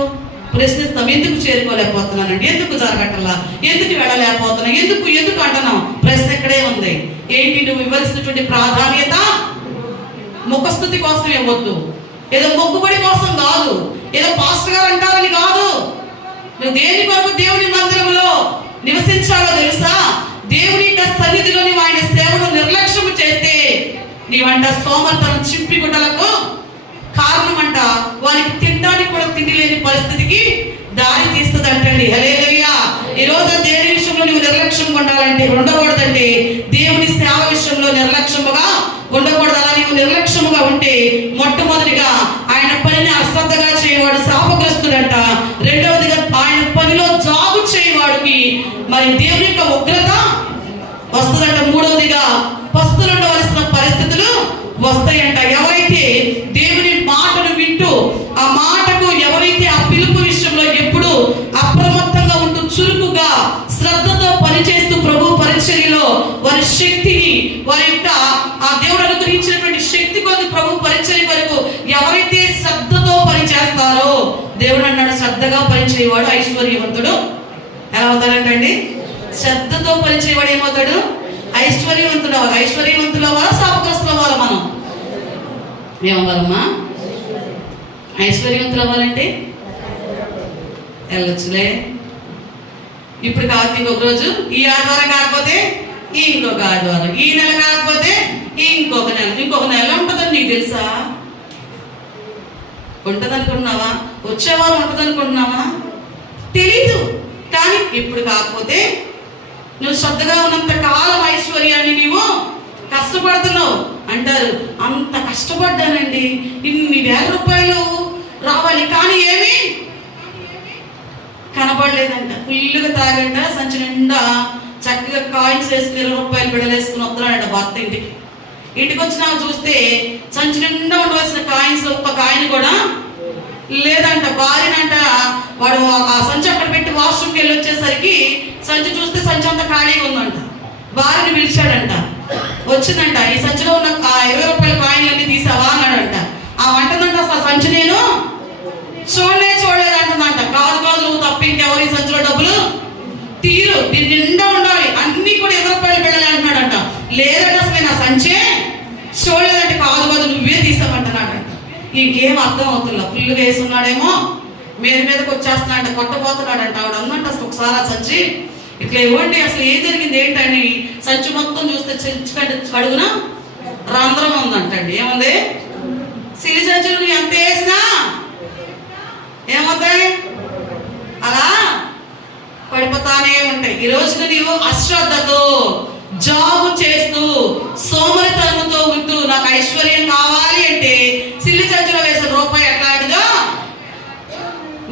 ప్రశ్నిస్తాం. ఎందుకు చేరుకోలేకపోతున్నానండి, ఎందుకు జరగట్లా, ఎందుకు వెళ్ళలేకపోతున్నా, ఎందుకు అంటున్నాం. ప్రశ్న ఇక్కడే ఉంది. ఏంటి? నువ్వు ఇవ్వాల్సినటువంటి ప్రాధాన్యత ముఖస్థుతి కోసం ఇవ్వద్దు, ఏదో మొక్కుబడి కోసం కాదు, ఏదో పాస్టర్ గారు అంటారని కాదు. నువ్వు దేని కొరకు దేవుని మందిరంలో నివసించాలో తెలుసా? దేవుని యొక్క సన్నిధిలో నీవు ఆయన సేవను నిర్లక్ష్యం చేస్తే నీవంట సోమర్తనం చింపిగుడ్డలకు కారణమంట. వారికి తినడానికి కూడా తిండి లేని పరిస్థితికి దారి తీస్తుంది అంటండి. హల్లెలూయా. ఈ రోజు దేవుని విషయంలో నువ్వు నిర్లక్ష్యంగా ఉండాలంటే, ఉండకూడదండి. దేవుని సేవ విషయంలో నిర్లక్ష్యముగా ఉండకూడదు. అలా నీవు నిర్లక్ష్యముగా ఉంటే మొట్టమొదటిగా ఆయన పనిని అశ్రద్ధగా చేయవాడు శాపగ్రస్తుడంట. రెండవదిగా ఆయన పనిలో జాబు చేయవాడికి మరి దేవుని యొక్క ఉగ్రత వస్తుందంట. మూడవదిగా పస్తులు ఉండవలసిన పరిస్థితులు వస్తాయంట. ఎవరైతే దేవుని మాటను వింటూ ఆ మాటకు ఎవరైతే ఆ పిలుపు విషయంలో ఎప్పుడు అప్రమత్తంగా ఉంటూ చురుకుగా శ్రద్ధతో పనిచేస్తూ ప్రభు పరిచర్యలో వారి శక్తిని, వారి యొక్క ఆ దేవుడు అనుగ్రహించినటువంటి శక్తి కొద్ది ప్రభు పరిచర్య వరకు ఎవరైతే శ్రద్ధతో పనిచేస్తారో, దేవుడు అన్నాడు శ్రద్ధగా పనిచేయవాడు ఐశ్వర్యవంతుడు ఎలా అవుతాడంటండి? శ్రద్ధతో పనిచేయవాడు ఏమవుతాడు? ఐశ్వర్యవంతుడు అవ్వాలి. ఐశ్వర్యవంతులు అవ్వాలా, శాపగ్రస్తులు అవ్వాలా? మనం ఏమవ్వాలమ్మా? ఐశ్వర్యవంతులు అవ్వాలంటే వెళ్ళొచ్చులే. ఇప్పుడు కాకపోతే ఇంకొక రోజు, ఈ ఆదివారం కాకపోతే ఇంకొక ఆదివారం, ఈ నెల కాకపోతే ఇంకొక నెల ఉంటుందని నీకు తెలుసా? ఉంటుంది అనుకుంటున్నావా? వచ్చేవారం ఉంటుంది అనుకుంటున్నావా? తెలీదు. కానీ ఇప్పుడు కాకపోతే నువ్వు శ్రద్ధగా ఉన్నంత కాలం ఐశ్వర్యాన్ని నీవు కష్టపడుతున్నావు అంటారు. అంత కష్టపడ్డానండి, ఇన్ని వేల రూపాయలు రావాలి, కానీ ఏమి కనపడలేదంట. ఫుల్లుగా తాగంట, సంచి నిండా చక్కగా కాయిన్స్ వేసుకుని 20 రూపాయలు బిడలేసుకుని వస్తున్నాడంట భర్త ఇంటికి. ఇంటికి వచ్చినా చూస్తే సంచి నిండా ఉండవలసిన కాయిన్స్ ఒక్క కాయిన్ కూడా లేదంట. భార్యనంట వాడు ఆ సంచి అక్కడ పెట్టి వాష్రూమ్కి వెళ్ళి వచ్చేసరికి సంచి చూస్తే సంచి అంతా ఖాళీగా ఉందంట. భార్యని పిలిచాడంట. వచ్చిందంట. ఈ సంచిలో ఉన్న 20 రూపాయల కాయిన్లన్నీ తీసావా అన్నాడంట. ఆ వంటదంట అసలు సంచి నేను చూడలేదు అంటుందంట. కాదు నువ్వు తప్ప ఇంకెవరు ఈ సంచిలో డబ్బులు తీరు, దీని నిండా ఉండాలి, అన్ని కూడా 20 రూపాయలు బిళ్ళలే అంటున్నాడంట. లేదంటే అసలు నేను ఆ సంచే చూడలేదంటే. కాదు నువ్వే తీసామంటున్నాడంట. ఇంకేం అర్థం అవుతుందా? ఫుల్లుగా వేసున్నాడేమో, మీదకి వచ్చేస్తున్నాడంట, కొట్టబోతున్నాడంట. ఆవిడ అన్నట్టు అసలు ఒకసారి ఆ సంచి ఇట్లా ఇవ్వండి, అసలు ఏం జరిగింది ఏంటని సంచి మొత్తం చూస్తే అడుగున రంధ్రం ఉందంటండి. ఏముంది? సిరి సంచులు ఎంత వేసినా ఏమవుతాయి? అలా పడిపోతానే ఉంటాయి. ఈ రోజున నీవు అశ్రద్ధతో జాబు చేస్తూ సోమరితనంతో ఉంటూ నాకు ఐశ్వర్యం కావాలి అంటే సిల్లి సంచులో వేసిన రూపాయి ఎట్లాంటిదో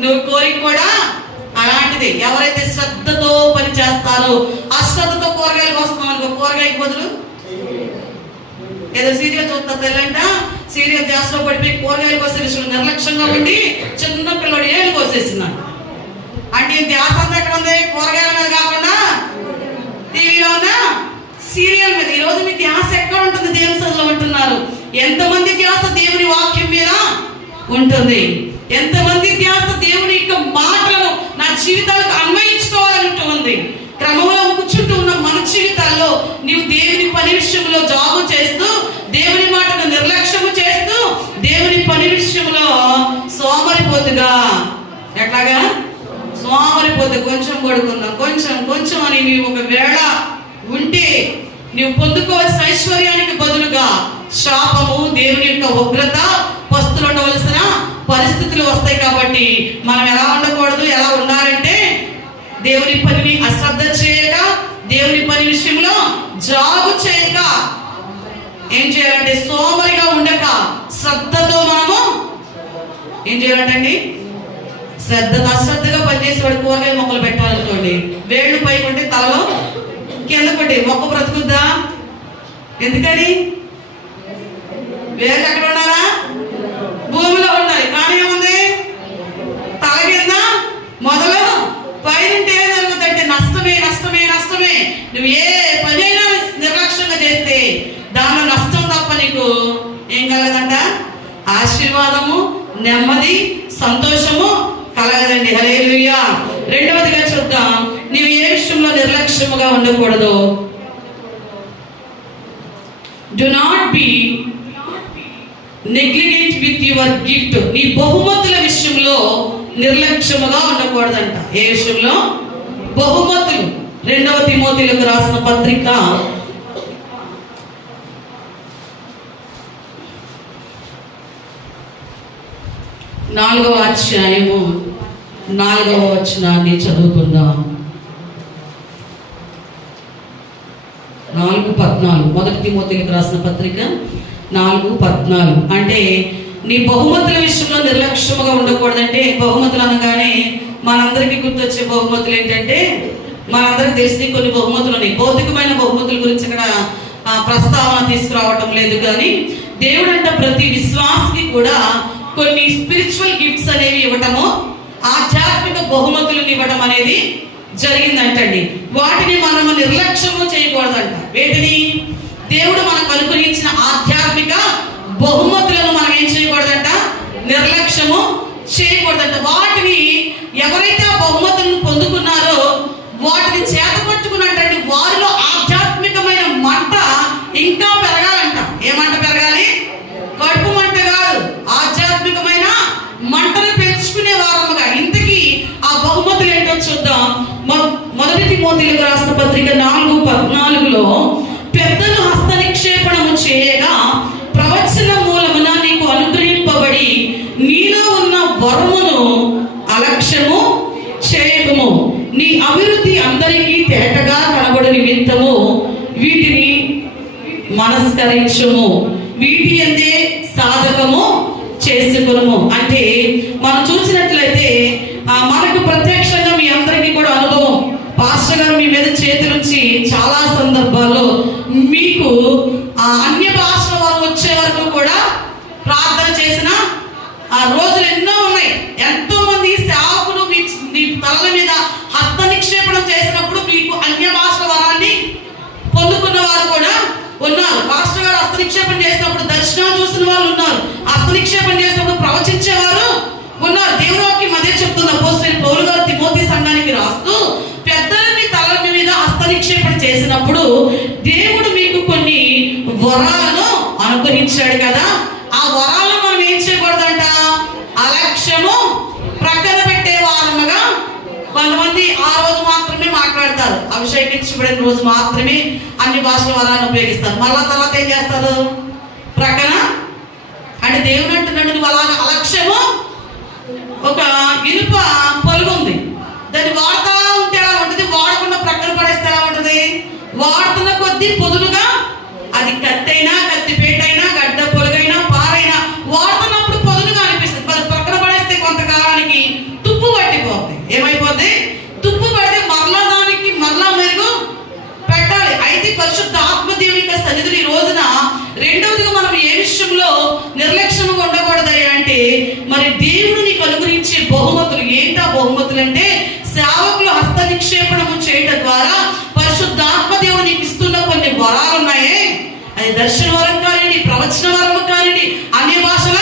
నువ్వు కోరిక కూడా అలాంటిది. ఎవరైతే శ్రద్ధతో పని చేస్తారో, అశ్రద్ధతో కూరగాయలు వస్తున్నాం అనుకో, కూరగాయకి బదులు ఏదో సీరియల్ చూస్తా తెల్లంట, సీరియల్ గ్యాస్లో పడిపోయి కూరగాయలు కోసే విషయంలో నిర్లక్ష్యంగా ఉండి చిన్న పిల్లడు ఏళ్ళు కోసేస్తున్నాడు. అంటే ధ్యాస అంతా ఎక్కడ ఉంది? కూరగాయల మీద కాకుండా టీవీలో ఉన్న సీరియల్ మీద. ఈరోజు మీ ధ్యాస ఎక్కడ ఉంటుంది? దేవుని సన్నిధిలో ఉంటున్నారు. ఎంతమంది ధ్యాస దేవుని వాక్యం మీద ఉంటుంది? ఎంతమంది ధ్యాస దేవుని యొక్క మాటలను నా జీవితాలకు అన్వయించుకోవాలంటూ ఉంది? క్రమంలో కూర్చుంటూ ఉన్న మన జీవితాల్లో నీవు దేవుని పని విషయంలో జాబు చేస్తూ, దేవుని మాటను నిర్లక్ష్యము చేస్తూ, దేవుని పని విషయంలో సోమరిపోతుగా, ఎట్లాగా సోమరిపోతు కొంచెం పడుకుందాం, కొంచెం అని నీవు ఒకవేళ ఉంటే నీవు పొందుకోవాల్సిన ఐశ్వర్యానికి బదులుగా శాపము, దేవుని యొక్క ఉగ్రత, పస్తులు ఉండవలసిన పరిస్థితులు వస్తాయి. కాబట్టి మనం ఎలా ఉండకూడదు? ఎలా ఉండాలంటే దేవుని పనిని అశ్రద్ధ చేయక, దేవుని పని విషయంలో జాబు చేయక, ఏం చేయాలంటే సోమరిగా ఉండక శ్రద్ధతో మనము ఏం చేయాలంటండి? అశ్రద్ధగా పనిచేసేవాడు కూరగాయ మొక్కలు పెట్టాలనుకోండి, వేళ్ళు పైకి ఉంటే తలలో కింద పడి మొక్క బ్రతుకుద్దా? ఎందుకని? వేళ్ళు ఎక్కడ ఉండాలా? భూమిలో ఉండాలి. కానీ ఏముంది? తల కింద మొదలు పైనుంటే ఏం జరుగుతుందంటే నష్టమే. నువ్వు ఏ పనైనా నిర్లక్ష్యంగా చేస్తే దానిలో నష్టం తప్ప నీకు ఆశీర్వాదము, నెమ్మది, సంతోషము కలగదండి. హల్లెలూయా. రెండవదిగా చూద్దాం, నీవు ఏ విషయంలో నిర్లక్ష్యముగా ఉండకూడదు. Do not be negligent with your gift. నీ బహుమతుల విషయంలో నిర్లక్ష్యముగా ఉండకూడదంట. ఏ విషయంలో? బహుమతులు. 2 తిమోతిలకు రాసిన పత్రిక 4వ అధ్యాయము 4వ వచనాన్ని చదువుకుందాం. 4:14. 1 తిమోతిలకు రాసిన పత్రిక 4:14. అంటే నీ బహుమతుల విషయంలో నిర్లక్ష్యముగా ఉండకూడదంటే, బహుమతులు అనగానే మనందరికీ గుర్తొచ్చే బహుమతులు ఏంటంటే, మనందరికి తెలిసిన కొన్ని బహుమతులు ఉన్నాయి. భౌతికమైన బహుమతుల గురించి ఇక్కడ ప్రస్తావన తీసుకురావటం లేదు, కానీ దేవుడు అంట ప్రతి విశ్వాసికి కూడా కొన్ని స్పిరిచువల్ గిఫ్ట్స్ అనేవి ఇవ్వటము, ఆధ్యాత్మిక బహుమతులను ఇవ్వటం అనేది జరిగిందంటండి. వాటిని మనము నిర్లక్ష్యము చేయకూడదంట. వేటిని? దేవుడు మనకు అనుగ్రహించిన ఆధ్యాత్మిక బహుమతులను మనం ఏం చేయకూడదంట? నిర్లక్ష్యము చేయకూడదంట. వాటిని ఎవరైతే ఆ బహుమతులను పొందుకున్నారో వాటిని చేతపట్టుకున్నట్టండి వారిలో ఆధ్యాత్మికమైన మంట ఇంకా పెరగాలంట. ఏ మంట పెరగాలి? కడుపు మంట కాదు, ఆధ్యాత్మికమైన మంటను పెంచుకునే వారముగా. ఇంతకీ ఆ బహుమతులు ఏంటో చూద్దాం. 1 తిమోతిలకు రాసిన పత్రిక 4:14లో, పెద్దలు హస్త నిక్షేపణము చేయగా ప్రవచన మూలమున నీకు అనుగ్రహింపబడి నీలో ఉన్న వరమును అలక్ష్యము చేయకము, నీ అభివృద్ధి అందరికీ తేటగా కనబడు నిమిత్తము వీటిని మనస్కరించుము, వీటి అందే సాధకము చేసుకును. అంటే మనం చూసినట్లయితే మనకు ప్రత్యక్షంగా మీ అందరికీ కూడా అనుభవం, పాస్టర్ గారు మీ మీద చేతులుంచి చాలా సందర్భాల్లో మీకు అన్య భాషల వరం వచ్చే వరకు కూడా ప్రార్థన చేసిన రోజులు ఎన్నో ఉన్నాయి. ఎంతో మంది సేవకులు మీ తలల మీద హస్త నిక్షేపణం చేసినప్పుడు మీకు అన్య భాషల వరాన్ని పొందుకున్న వారు కూడా ఉన్నారు. పాస్టర్ గారు హస్త నిక్షేపం చేసినప్పుడు దర్శనాలు చూసిన వాళ్ళు ఉన్నారు. హస్త నిక్షేపం చేసినప్పుడు ప్రవచించేవారు ఉన్నారు. దేవుడికి అదే చెప్తున్న అపోస్తలుడైన పౌలు గారు తిమోతి సంఘానికి రాస్తూ, పెద్దలు మీ తలల మీద హస్త నిక్షేపణ చేసినప్పుడు దేవుడు మీకు కొన్ని వరాలను అనుగ్రహించాడు కదా, ఆ వరాలను మనం ఏం చేయకూడదంట? అలక్ష్యము ప్రక్కన పెట్టే వారముగా. కొంతమంది ఆ రోజు మాత్రమే మాట్లాడతారు, అభిషేకించబడిన రోజు మాత్రమే అన్ని భాషల వరాలను ఉపయోగిస్తారు. మళ్ళా తర్వాత ఏం చేస్తారు? ప్రక్కన. అంటే దేవుడు అంటున్నాడు, నువ్వు అలాగా అలక్ష్యము, ఒక ఇనుప పొలుగు ఉంది, దాన్ని వాడుతూ ఉంటే ఎలా ఉంటుంది, వాడకుండా ప్రక్కన పడేస్తే ఎలా ఉంటుంది? వాడుతున్న కొద్దీ పొదులుగా, అది కత్తైనా కత్తిపేటైనా గడ్డ పొలుగైనా పారైనా వాడుతున్నప్పుడు పొదులుగా అనిపిస్తుంది. అది పక్కన పడేస్తే కొంతకాలానికి తుప్పు పట్టిపోతుంది. ఏమైపోద్ది? తుప్పు పడితే మరలా దానికి మరలా మెరుగు పెట్టాలి. అయితే పరిశుద్ధ ఆత్మదేవుని యొక్క సన్నిధిని ఈ రోజున రెండవదిగా మనం ఏ విషయంలో నిర్లక్ష్యంగా ఉండకూడదయ్యా అంటే, మరి దేవుడు నీకు అనుగ్రహించే బహుమతులు ఏంటా? బహుమతులు అంటే సేవకులు హస్త నిక్షేపణము చేయడం ద్వారా పరిశుద్ధాత్మదేవుడు నీకు ఇస్తున్న కొన్ని వరాలు ఉన్నాయే, అది దర్శన వరం కానివ్వండి, ప్రవచన వరం కానివ్వండి, అన్ని భాషల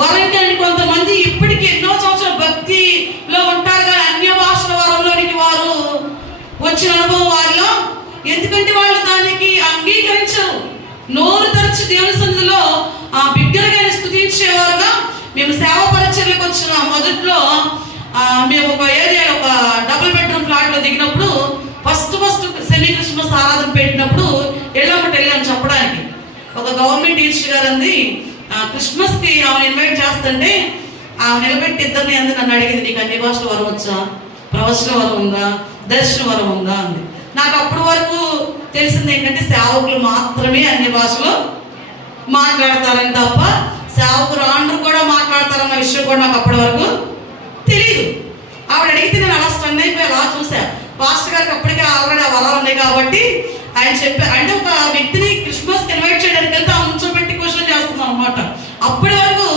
వరం కానివ్వండి. కొంతమంది ఇప్పటికీ ఎన్నో సంవత్సరాల భక్తిలో ఉంటారు, కానీ అన్య భాషల వరంలోనికి వారు వచ్చిన అనుభవం వారిలో, ఎందుకంటే వాళ్ళు దానికి అంగీకరించరు. నోరు తెరచి దేవుని సన్నిధిలో బిగ్గరగా స్తుతించేవారుగా. మేము సేవ పరిచర్లకు వచ్చిన మొదట్లో మేము ఒక ఏరియాలో ఒక డబుల్ బెడ్రూమ్ ఫ్లాట్లో దిగినప్పుడు ఫస్ట్ సెమీ క్రిస్మస్ ఆరాధన పెట్టినప్పుడు వెళ్ళాము చెప్పడానికి. ఒక గవర్నమెంట్ టీచర్ గారు అంది, క్రిస్మస్కి ఆమెను ఇన్వైట్ చేస్తుంటే ఆమె నిలబెట్టి ఇద్దరిని అంది, నన్ను అడిగింది, నీకు అన్ని భాషల వరం వచ్చా, ప్రవచన వరం ఉందా, దర్శన వరం ఉందా అంది. నాకు అప్పటి వరకు తెలిసింది ఏంటంటే సేవకులు మాత్రమే అన్ని భాషలో మాట్లాడతారని తప్ప సేవకులు ఆంధ్రు కూడా మాట్లాడతారన్న విషయం కూడా నాకు అప్పటి వరకు తెలియదు. ఆవిడ అడిగితే నేను అలా స్టన్ అయిపోయి అలా చూసా. పాస్టర్ గారికి అప్పటికే ఆల్రెడీ ఆ వరాలు ఉన్నాయి కాబట్టి ఆయన చెప్పారు. అంటే ఒక వ్యక్తిని క్రిస్మస్కి ఇన్వైట్ చేయడానికి వెళ్తే ఆ నుంచోబెట్టి క్వశ్చన్ చేస్తున్నాం అనమాట. అప్పటి వరకు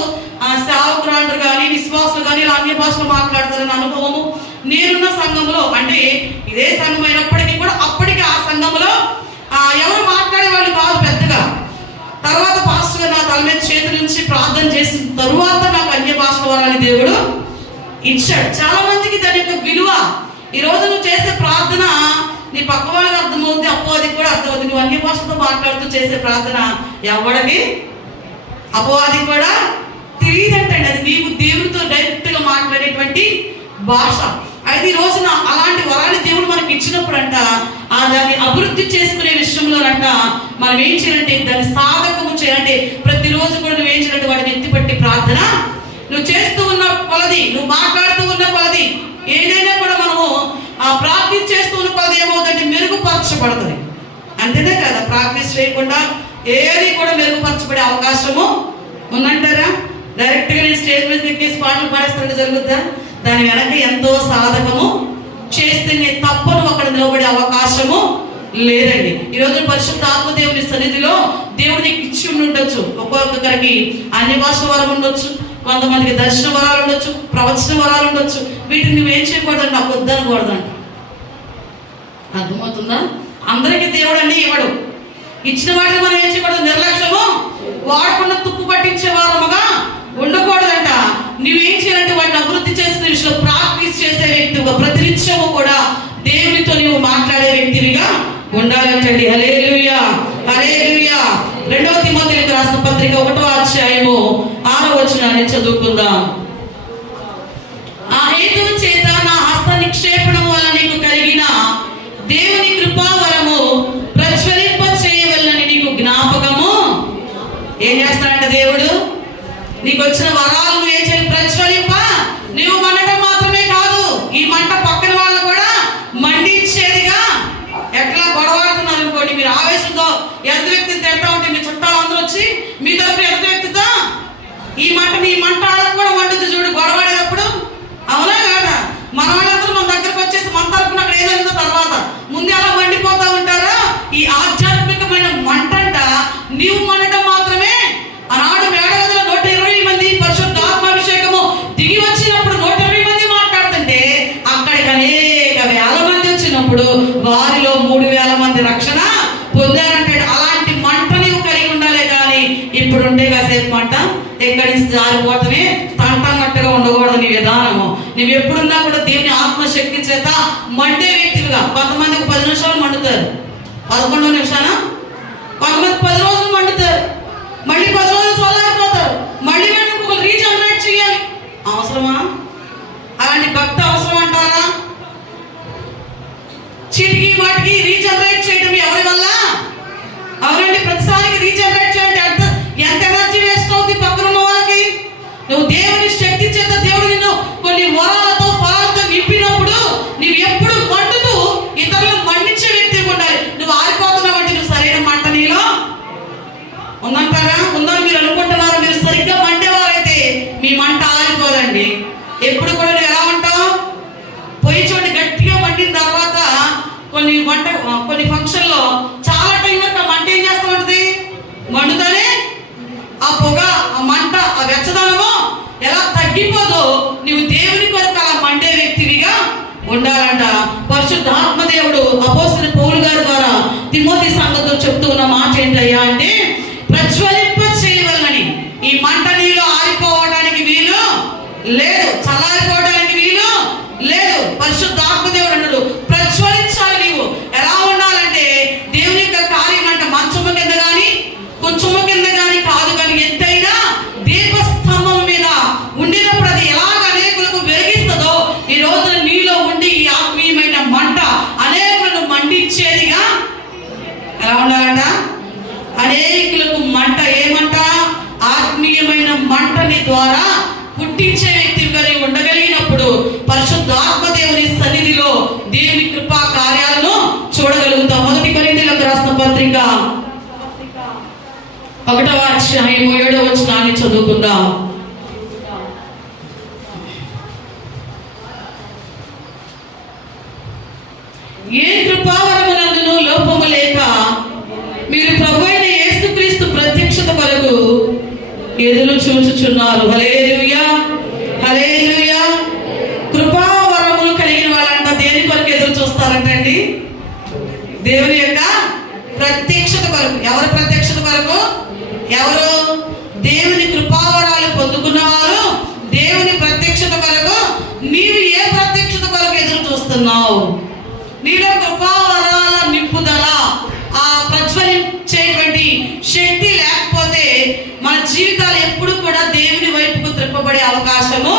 సేవకులు ఆంధ్రు కానీ విశ్వాసులు కానీ ఇలా అన్య భాషలు మాట్లాడతారన్న అనుభవము నేనున్న సంఘంలో, అంటే ఇదే సంఘం అయినప్పటికీ కూడా అప్పటికి ఆ సంఘంలో ఎవరు మాట్లాడే వాళ్ళు కాదు పెద్దగా. తర్వాత పాస్టర్ గారు నా తల మీద చేతుల నుంచి ప్రార్థన చేసిన తరువాత నాకు అన్య భాష వరాన్ని దేవుడు ఇచ్చాడు. చాలా మందికి దాని యొక్క విలువ, ఈ రోజు నువ్వు చేసే ప్రార్థన నీ పక్క వాళ్ళకి అర్థమవుద్ది, అపవాదికి కూడా అర్థమవుతుంది. నువ్వు అన్య భాషతో మాట్లాడుతూ చేసే ప్రార్థన ఎవడికి అపవాదికి కూడా తెలియదంటండి. అది నీవు దేవుడితో డైరెక్ట్ గా మాట్లాడేటువంటి భాష. అయితే ఈ రోజున అలాంటి వరాన్ని దేవుడు మనకి ఇచ్చినప్పుడు అంట, దాన్ని అభివృద్ధి చేసుకునే విషయంలోనంట మనం ఏం చేయాలంటే దాన్ని సాధకము చేయాలంటే ప్రతిరోజు కూడా నువ్వు ఏం చేయాలంటే వాటిని ఎత్తిపట్టి ప్రార్థన నువ్వు చేస్తూ ఉన్న కొలది, నువ్వు మాట్లాడుతూ ఉన్న కొలది, ఏదైనా కూడా మనము ప్రాక్టీస్ చేస్తూ ఉన్న కొలది ఏమవుతుందంటే మెరుగుపరచబడుతుంది. అంతేనే కదా, ప్రాక్టీస్ చేయకుండా ఏది కూడా మెరుగుపరచబడే అవకాశము ఉందంటారా? డైరెక్ట్ గా నేను స్టేజ్ మీద ఎక్కేసి పాటలు పాడేస్తుంటే జరుగుద్దా? దాని వెనక ఎంతో సాధకము చేస్తేనే తప్పను అక్కడ నిలబడే అవకాశము లేదండి. ఈరోజు పరిశుద్ధ ఆత్మదేవుని సన్నిధిలో దేవుడు నీకు ఇచ్చి ఉండొచ్చు. ఒక్కొక్కరికి అన్య భాష వరం ఉండొచ్చు, కొంతమందికి దర్శన వరాలు ఉండొచ్చు, ప్రవచన వరాలు ఉండొచ్చు. వీటిని నువ్వేం చేయకూడదండి, నాకు వద్దనకూడదంట. అర్థమవుతుందా? అందరికీ దేవుడు అన్నీ ఇవ్వడు. ఇచ్చిన వాటిని మనం ఏం చేయకూడదు, నిర్లక్ష్యము వాడకుండా తుప్పు పట్టించే వారముగా ఉండకూడదంట. నువ్వేం చేయాలంటే వాటిని అభివృద్ధి చేసిన విషయంలో ప్రాక్టీస్ చేసే వ్యక్తిగా ప్రతినిత్యము కూడా దేవునితో నువ్వు మాట్లాడే వ్యక్తివిగా ఉండాలంటండి. హల్లెలూయా, హల్లెలూయా. 2వ తిమోతికి రాసిన పత్రిక 1వ అధ్యాయము 6వ వచనాన్ని చదువుకుందాం. ఆ హేతువు చేత నా హస్త నిక్షేపణం వల్ల నీకు కలిగిన దేవుని కృపావరము ప్రజ్వలింప చేయవలనని నీకు జ్ఞాపకము. ఏం చేస్తాడంట దేవుడు? నీకు వచ్చిన వరాలు నువ్వు ఏం చేయాలి? ప్రజ్వలింప. నువ్వు మండటం మాత్రమే కాదు, ఈ మంట పక్కన వాళ్ళు కూడా మండించేదిగా. ఎట్లా గొడవడుతున్నారు అనుకోండి, మీరు ఆవేశంతో ఎంత వ్యక్తిని తిడతా ఉంటే మీ చుట్టాలు అందరూ వచ్చి మీ తరపు ఎంత వ్యక్తితో ఈ మంట వాళ్ళకు కూడా మండుతుంది చూడు గొడవడేటప్పుడు. అవునా కాదా? మన వాళ్ళందరూ మన దగ్గరకు వచ్చేసి మన తరపున అక్కడ ఏదైనా తర్వాత ముందే అలా మండిపోతా ఉంటారా? ఈ ఆధ్యాత్మికమైన మంటంట నీవు మండటం మాత్రమే. ఆనాడు మేడగదిలో 120 మంది పరిశుద్ధాత్మాభిషేకము దిగి వచ్చినప్పుడు 120 మంది మాట్లాడుతుంటే అక్కడికి అనేక వేల మంది వచ్చినప్పుడు వారిలో 3000 మంది రక్షణ పొందారంటాడు. అలాంటి మంట నీవు కలిగి ఉండాలి. కానీ ఇప్పుడు ఉండే కాసేపు మంట ఎక్కడి నుంచి జారిపోవటమే, తంటన్నట్టుగా ఉండకూడదు నీ విధానము. నువ్వు ఎప్పుడున్నా కూడా దేవుని ఆత్మశక్తి చేత మండే వ్యక్తిగా. కొంతమందికి 10 నిమిషాలు మండుతారు, 11 నిమిషాల, కొంతమంది 10 రోజులు మండుతారు, మళ్ళీ 10 రోజులు చల్లారిపోతారు, మళ్ళీ ఇంకొకరు రీజనరేట్ చేయాలి. అవసరమా? అలాంటి భక్తి అవసరం అంటారా? చిటికి వాటికి రీజనరేట్ చేయడం ఎవరి వల్ల? అవునండి, ప్రతిసారికి రీజనరేట్ చేయండి. ఎంత ఎనర్జీ వేస్ట్ అవుతుంది పక్కన ఉన్న వాళ్ళకి. నువ్వు దేవుని శక్తి చేత దేవుడు నిన్ను కొన్ని వరాలతో ఫలాలతో నింపినప్పుడు నువ్వు ఎప్పుడు మండుతూ ఇతరులను మండించే వ్యక్తి ఉండాలి. నువ్వు ఆరిపోతున్నావు అంటే నువ్వు సరైన మంట నీలో ఉందంటారా? ఉందని మీరు అనుకుంటున్నారు. మీరు సరిగ్గా మండేవారైతే మీ మంట ఆరిపోదండి. ఎప్పుడు కూడా నువ్వు ఎలా ఉంటావు? పొయ్యి చూడండి, గట్టిగా మండిన తర్వాత కొన్ని ఫంక్షన్లో చాలా టైం వరకు ఆ మంట ఏం చేస్తూ ఉంటుంది? మండుతానే ఆ పొగ, ఆ మంట, ఆ వెచ్చదనము ఎలా తగ్గిపోదో నువ్వు దేవుని కొరకు అలా మండే వ్యక్తివిగా ఉండాలంట. పరిశుద్ధాత్మదేవుడు అపోస్తలుడైన పౌలు గారి ద్వారా తిమోతి సంఘంతో చెప్తూ ఉన్న మాట ఏంటయ్యా అంటే, ప్రజ్వలింప చేయవలనని. ఈ మంట నీలో ఆరిపోవడానికి వీలు లేదు, చల్లారిపోవడానికి వీలు లేదు. పరిశుద్ధాత్మదేవుడు అన్నాడు ప్రజ్వలించాలి. నీవు ఎలా ఉండాలంటే దేవుని యొక్క కార్యం అంట మంచము కింద కానీ కొంచెము కింద కానీ కాదు, కానీ ఎత్తైన దీపస్తంభం మీద ఉండినప్పుడు అది ఎలాగ అనేకులకు వెలిగిస్తుందో ఈ రోజున నీలో ఉండి ఈ ఆత్మీయమైన మంట అనేకులను మండించేదిగా ఎలా ఉండాలంట? అనేకులకు మంట. ఏమంట? ఆత్మీయమైన మంటని ద్వారా పుట్టించే వ్యక్తిగా నీవు ఉండగలిగినప్పుడు పరిశుద్ధాత్మదేవుని సన్నిధిలో దేవుని కృపా కార్యాలను చూడగలుగుతాం. 1 కొరింథీయులకు రాసిన పత్రిక 1వ అధ్యాయం 7వ వచనాన్ని చదువుకుందాం. ఏ కృపావరమునందును లోపము లేక మీరు ప్రభువైన యేసుక్రీస్తు ప్రత్యక్షత కొరకు ఎదురు చూచుచున్నారు. హల్లెలూయా, హల్లెలూయా. కృపావరములు కలిగిన వాళ్ళంట దేని కొరకు ఎదురు చూస్తారంటండి? దేవుని యొక్క ప్రత్యక్షత కొరకు. ఎవరి ప్రత్యక్షత కొరకు? ఎవరు? దేవుని కృపా జీవితాలు ఎప్పుడు కూడా దేవుని వైపుకు త్రిప్పబడే అవకాశము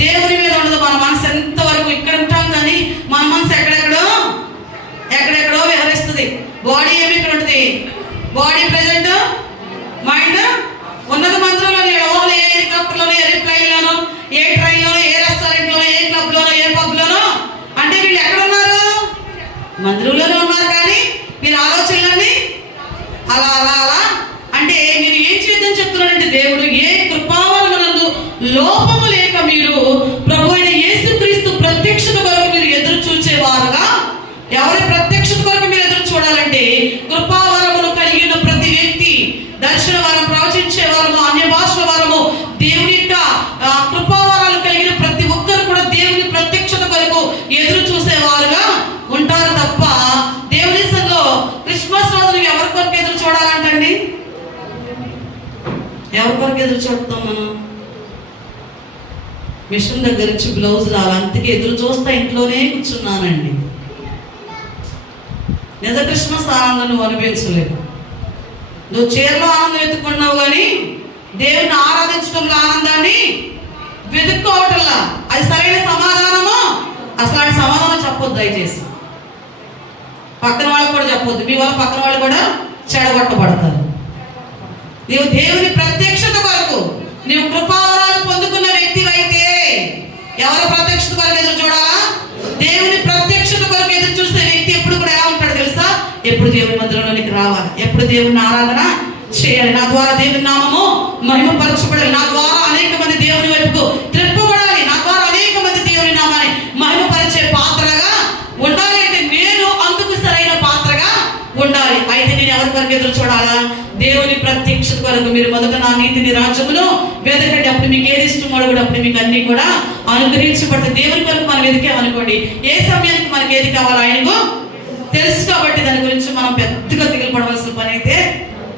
దేవుని మీద ఉండదు. మన మనసు ఎంతవరకు ఇక్కడ ఉంటాం కానీ మన మనసు ఎక్కడెక్కడో విహరిస్తుంది. బాడీ ఏమి ఇక్కడ ఉంటుంది, బాడీ ప్రెజెంట్, మైండ్ ఉన్నత మంత్రంలోని ఏ హెలికాప్టర్లోనో, ఏరోప్లైన్లోనో, ఏ ట్రైన్లోనో, ఏ రెస్టారెంట్లోనో, ఏ క్లబ్లోనో, ఏ పబ్లోనో. అంటే వీళ్ళు ఎక్కడ ఉన్నారు? మందిరంలోనే ఉన్నారు. కానీ మీరు ఆలోచనలన్నీ అలా అలా అలా అంటే మీరు ఏం చేద్దాం చెప్తున్నారంటే దేవుడు ఏ కృపావరమునందు లోపము లేక మీరు ప్రభు అయిన యేసుక్రీస్తు ప్రత్యక్షత కొరకు మీరు ఎదురు చూచేవారుగా. ఎవరి ప్రత్యక్షత కొరకు మీరు ఎదురు చూడాలంటే కృపావరమును కలిగిన ప్రతి వ్యక్తి, దర్శన వరం, ప్రవచించే వరము, అన్య భాషల వరము, దేవుని యొక్క కృపావరాలు కలిగిన ప్రతి ఒక్కరు కూడా దేవుని ప్రత్యక్షత కొరకు ఎదురు చూసేవారుగా ఉంటారు తప్ప దేవుని సంఘంలో క్రిస్మస్ రోజున ఎవరి కొరకు ఎదురు చూడాలంటండి? ఎవరి కొరకు ఎదురు చూడతాం మనం? మిషన్ దగ్గర నుంచి బ్లౌజ్ రాలి, అందుకే ఎదురు చూస్తా ఇంట్లోనే కూర్చున్నానండి. నిజ క్రిస్మస్ ఆనందం నువ్వు అనుభవించలేవు. నువ్వు చీరలో ఆనందం వెతుక్కున్నావు కానీ దేవుని ఆరాధించడంలో ఆనందాన్ని వెతుక్కోవటంలా. అది సరైన సమాధానము. అసలు సమాధానం చెప్పొద్దు దయచేసి. పక్కన వాళ్ళకి కూడా చెప్పొద్దు. మీ వల్ల పక్కన వాళ్ళు కూడా చెడగొట్టబడతారు. నీవు దేవుని ప్రత్యక్షత కొరకు నీవు కృపావరాలు పొందుకున్న వ్యక్తి అయితే ఎవరి ప్రత్యక్షత కొరకు ఎదురు చూడాలా? దేవుని ప్రత్యక్షత కొరకు ఎదురు చూసే వ్యక్తి ఎప్పుడు కూడా ఎలా ఉంటాడు తెలుసా? ఎప్పుడు దేవుని మందిరంలోనికి రావాలి, ఎప్పుడు దేవుని ఆరాధన చేయాలి, నా ద్వారా దేవుని నామము మహిమపరచబడాలి, నా ద్వారా అనేక మంది దేవుని వైపుకు త్రిప్పబడాలి, నా ద్వారా అనేక మంది దేవుని నామాన్ని మహిమపరిచే పాత్రగా ఉండాలి. అంటే నేను అందుకు సరైన పాత్రగా ఉండాలి. అయితే నేను ఎవరి కొరకు ఎదురు చూడాలా? దేవుని ప్రత్యక్షత కొరకు. మీరు మొదట నా నీతిని రాజ్యమును వెతకండి, అప్పుడు మీకు ఏది ఇష్టం అడుగుడు, అప్పుడు మీకు అన్ని కూడా అనుగ్రహించబడుతుంది. దేవుని కొరకు మనం వెతికామనుకోండి, ఏ సమయానికి మనకి ఏది కావాలో ఆయనకు తెలుసు. కాబట్టి దాని గురించి మనం పెద్దగా దిగులు పడవలసిన పని అయితే,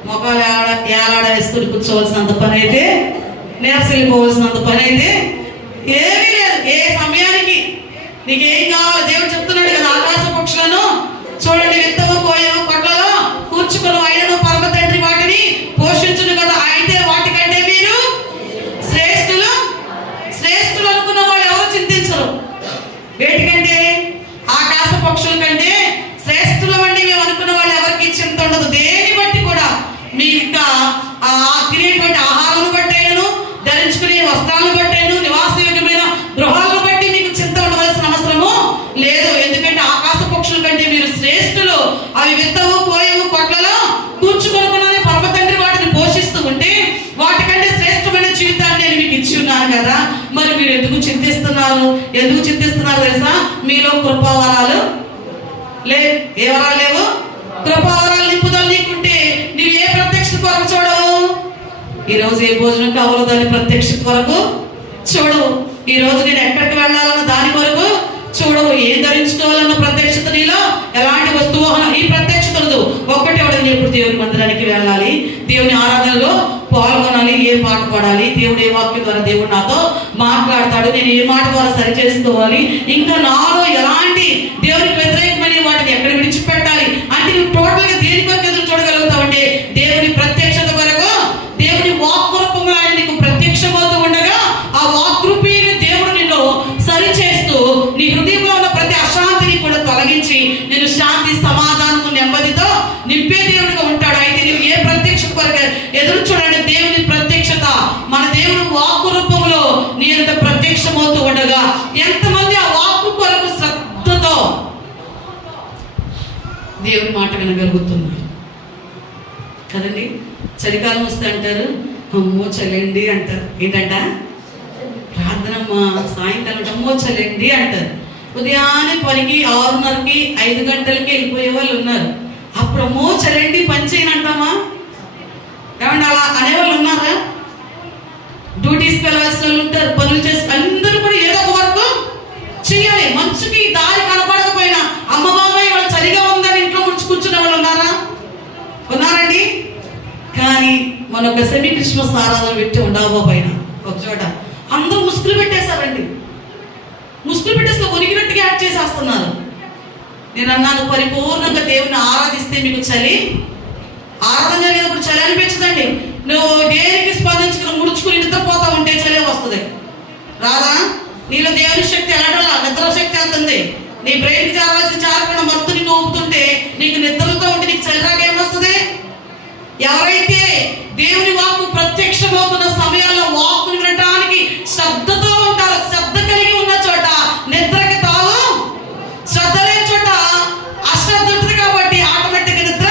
మొక్కలు ఏలాడ వేసుకుని కూర్చోవలసినంత పని అయితే, నేర్చెల్లిపోవలసినంత పని అయితే ఏమీ లేదు. ఏ సమయానికి నీకేం కావాలో దేవుడు చెప్తున్నాడు కదా, ఆకాశ పక్షులను చూడండి, విత్తము పోయేవు, కొట్లలో కూర్చుకుని ఆయనను పరమ తండ్రి వాటిని పోషించును కదా. అయితే వాటికంటే మీరు శ్రేష్ఠులు అనుకున్న వాళ్ళు ఎవరు చింతించరు. వేటికంటే? ఆకాశ పక్షుల కంటే శ్రేష్ఠుల వంటి మేము అనుకున్న వాళ్ళు ఎవరికి చింత ఉండదు. దేని బట్టి కూడా మీ ఇంకా తినేటువంటి ఆహారం బట్టేను, ధరించుకునే వస్త్రాలను బట్టేను, నివాసయోగ్యమైన గృహాలను బట్టి మీకు చింత ఉండవలసిన అవసరము లేదు. ఎందుకంటే ఆకాశ పక్షుల కంటే మీరు శ్రేష్ఠులు. అవి విత్తవు, పోయేవు, కొట్లలో కూర్చుకొనుకున్నది పరమ తండ్రి వాటిని పోషిస్తూ ఉంటే వాటికంటే శ్రేష్టమైన జీవితాన్ని నేను మీకు ఇచ్చి ఉన్నాను కదా. మరి మీరు ఎందుకు చింతిస్తున్నారు తెలుసా? మీలో కృపావరాలు ఏ వరాలు లేవు? కృపావరాలు నింపుదల నీకుంటే నువ్వు ఏ ప్రత్యక్షత కొరకు చూడవు. ఈరోజు ఏ భోజనం కావాలో దాని ప్రత్యక్షత కొరకు చూడవు. ఈరోజు నేను ఎక్కడికి వెళ్ళాలన్న దాని కొరకు చూడవు. ఏం ధరించుకోవాలన్న ప్రత్యక్షత నీలో ఎలాంటి వస్తువు ఈ ప్రత్యక్షత ఉండదు. ఒక్కటే ఉండదు, ఎప్పుడు దేవుని మందిరానికి వెళ్ళాలి, దేవుని ఆరాధనలో పాల్గొనాలి, ఏ పాట పాడాలి, దేవుడు ఏ వాక్యం ద్వారా దేవుడు నాతో మాట్లాడతాడు, నేను ఏ మాట ద్వారా సరి చేసుకోవాలి, ఇంకా నాలో ఎలాంటి దేవునికి వ్యతిరేకమైన వాటిని ఎక్కడ విడిచిపెట్టాలి అంటే నువ్వు టోటల్గా దేని కొరకు ఎదురు చూడగలుగుతావు అంటే దేవుని ప్రత్యక్షత కొరకు. దేవుని వాక్ రూపంలో ఆయన నీకు ప్రత్యక్షమవుతూ ఉండగా ఆ వాక్ రూపీని దేవుడు నిన్ను సరి చేస్తూ నీ హృదయంలో ఉన్న ప్రతి అశాంతిని కూడా తొలగించి నేను శాంతి, సమాధానము, నెమ్మదితో నింపే దేవుడిగా ఉంటాడు. అయితే నువ్వు ఏ ప్రత్యక్షత కొరకు ఎదురు చూడండి? దేవుని ప్రత్యక్షత. మన దేవుడు వాక్కు రూపంలో నీ యొక్క ప్రత్యక్షమవుతూ ఉండగా ఎంతమంది ఆ వాక్కు కొరకు శ్రద్ధతో దేవుని మాట వినగలుగుతున్నారు కదండి. చలికాలం వస్తే అంటారు, అమ్మో చలండి అంటారు. ఏంటంట? ప్రార్థనమ్మా. సాయంకాలం అమ్మో చలండి అంటారు. ఉదయాన్నే పనికి 6:30కి 5 గంటలకి వెళ్ళిపోయే వాళ్ళు ఉన్నారు. అప్పుడు అమ్మో చలండి పని చేయని అంటామా? ఏమంటే అలా అనేవాళ్ళు ఉన్నారా? డ్యూటీస్కి వెళ్ళాల్సిన వాళ్ళు ఉంటారు, పనులు చేసి అందరూ కూడా ఏదో ఒక వర్క్ చేయాలి. మంచుకి దారి కనపడకపోయినా అమ్మ బాబాయ్ వాళ్ళు చలిగా ఉందని ఇంట్లో కూర్చునే వాళ్ళు ఉన్నారండి. కానీ మన ఒక సెమీ క్రిస్మస్ ఆరాధన పెట్టి ఉండవో పైన ఒక చోట అందరూ ముసుగులు పెట్టేశారండి. ముసుగులు పెట్టేసి కొనికినట్టుగా యాడ్ చేసేస్తున్నారు. నేను అన్నాను, పరిపూర్ణంగా దేవుని ఆరాధిస్తే మీకు చలి ఆరాధన జరిగినప్పుడు చలి అనిపించదండి. నువ్వు దేనికి స్పందించుకుని ముడుచుకుని నిద్రపోతా ఉంటే చలి వస్తుంది రాదా? నీలో దేవుని శక్తి వెళ్ళటంలా, నిద్ర శక్తి వెళ్తుంది. నీ బ్రెయిన్కి చేరవలసి చేరకుండా మొత్తం నిన్ను ఊపుతుంటే నీకు నిద్రలతో ఉంటే నీకు చలిరాగా ఏమొస్తుంది? ఎవరైతే దేవుని వాక్కు ప్రత్యక్షమవుతున్న సమయాల్లో వాక్కుని వినటానికి శ్రద్ధతో ఉంటారో, శ్రద్ధ కలిగి ఉన్న చోట నిద్రకి తావు, శ్రద్ధ లేని చోట అశ్రద్ధ ఉంటుంది. కాబట్టి ఆటోమేటిక్గా నిద్ర